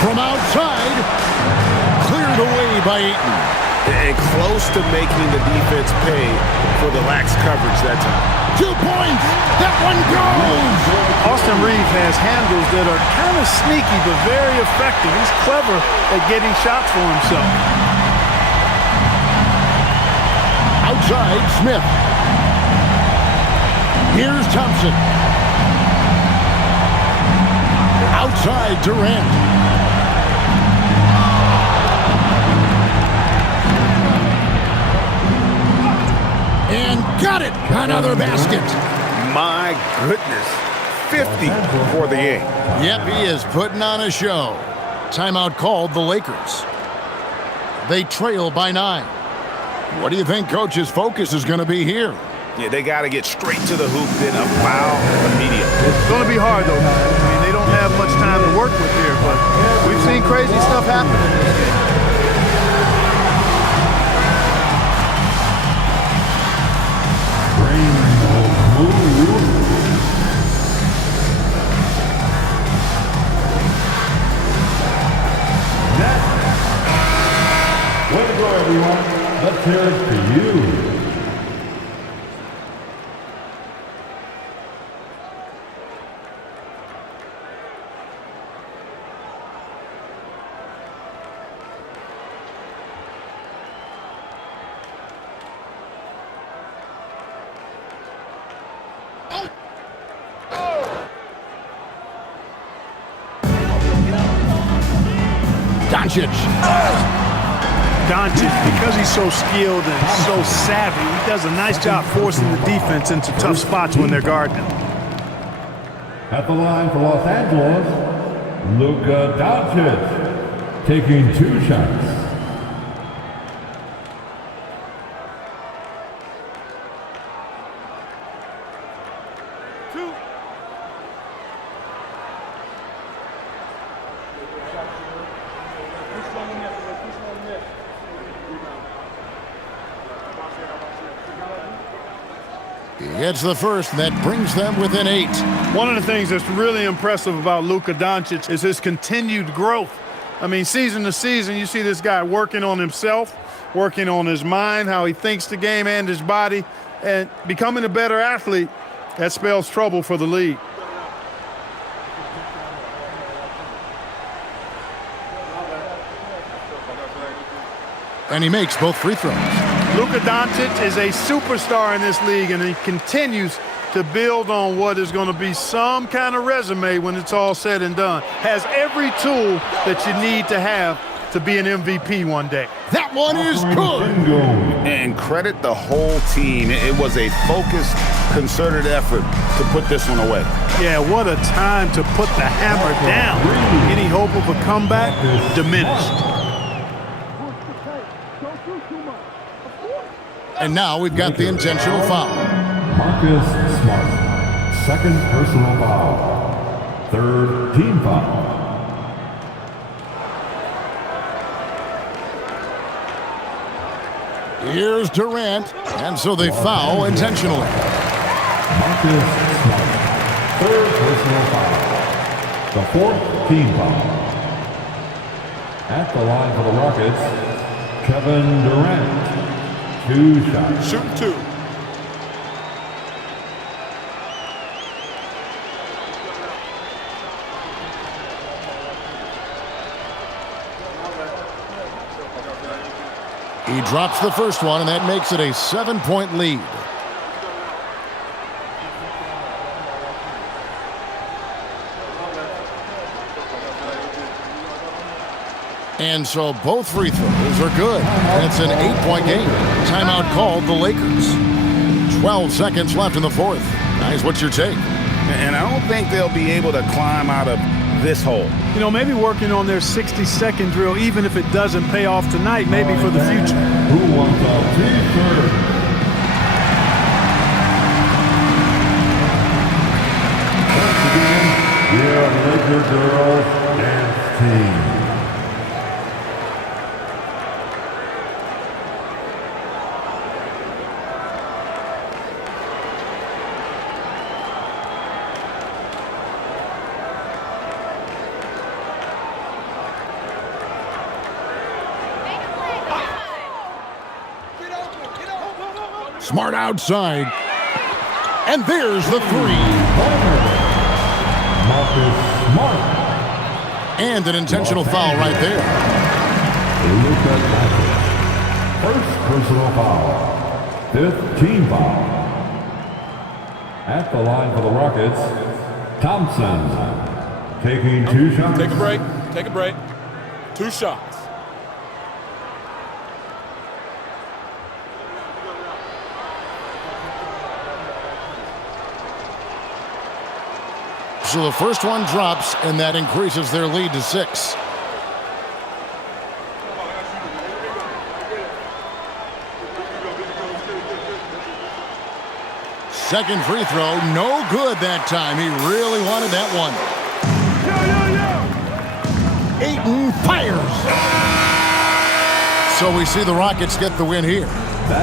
From outside, cleared away by Ayton. And close to making the defense pay for the lax coverage that time. 2 points. That one goes. Austin Reeves has handles that are kind of sneaky but very effective. He's clever at getting shots for himself. Outside, Smith. Here's Thompson. Outside, Durant. And got it. Another basket. My goodness. 50 for the game. Yep, he is putting on a show. Timeout called the Lakers. They trail by 9. What do you think Coach's focus is going to be here? Yeah, they got to get straight to the hoop, then a foul immediately. It's going to be hard, though. I mean, they don't have much time to work with here, but we've seen crazy stuff happen in this game. Way to go, everyone. Let's hear it for you. Doncic, because he's so skilled and so savvy, he does a nice job forcing the defense into tough spots when they're guarding him. At the line for Los Angeles, Luka Doncic, taking 2 shots. It's the first that brings them within 8. One of the things that's really impressive about Luka Doncic is his continued growth. I mean, season to season, you see this guy working on himself, working on his mind, how he thinks the game and his body, and becoming a better athlete. That spells trouble for the league. And he makes both free throws. Luka Doncic is a superstar in this league, and he continues to build on what is going to be some kind of resume when it's all said and done. Has every tool that you need to have to be an MVP one day. That one is good. And credit the whole team. It was a focused, concerted effort to put this one away. Yeah, what a time to put the hammer down. Any hope of a comeback diminished. And now we've got the intentional foul. Marcus Smart, second personal foul, third team foul. Here's Durant, and so they foul intentionally. Marcus Smart, third personal foul, the fourth team foul. At the line for the Rockets, Kevin Durant. 2 shots. Shooting 2. He drops the first one, and that makes it a 7-point lead. And so both free throws are good. And it's an 8-point game. Timeout called the Lakers. 12 seconds left in the fourth. Guys, what's your take? And I don't think they'll be able to climb out of this hole. You know, maybe working on their 60-second drill, even if it doesn't pay off tonight, maybe for the future. Who wants a t-shirt? Once again, your Laker girls dance team. Smart outside. And there's the three. Marcus Smart. And an intentional foul right there. First personal foul. Fifth team foul. At the line for the Rockets, Thompson taking 2 shots. Take a break. Take a break. 2 shots. So the first one drops, and that increases their lead to 6. Second free throw, no good that time. He really wanted that one. Ayton fires. So we see the Rockets get the win here.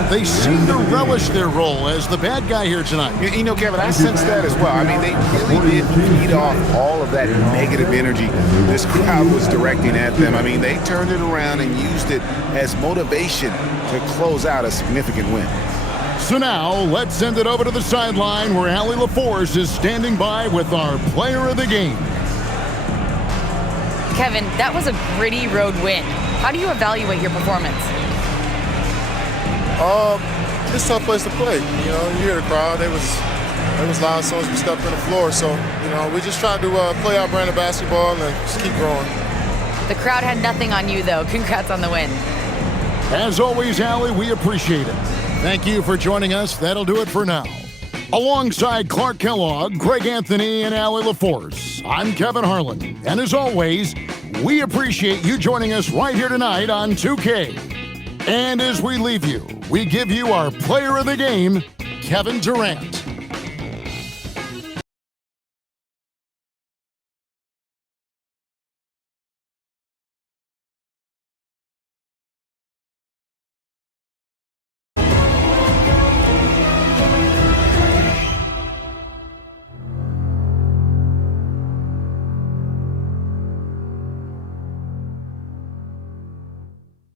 They seem to relish their role as the bad guy here tonight. You know, Kevin, I sense that as well. I mean, they really did feed off all of that negative energy this crowd was directing at them. I mean, they turned it around and used it as motivation to close out a significant win. So now, let's send it over to the sideline where Allie LaForce is standing by with our player of the game. Kevin, that was a gritty road win. How do you evaluate your performance? It's a tough place to play. You know, you hear the crowd. It was loud as soon as we stepped on the floor. So, you know, we just tried to play our brand of basketball and just keep growing. The crowd had nothing on you, though. Congrats on the win. As always, Allie, we appreciate it. Thank you for joining us. That'll do it for now. Alongside Clark Kellogg, Greg Anthony, and Allie LaForce, I'm Kevin Harlan. And as always, we appreciate you joining us right here tonight on 2K. And as we leave you, we give you our player of the game, Kevin Durant.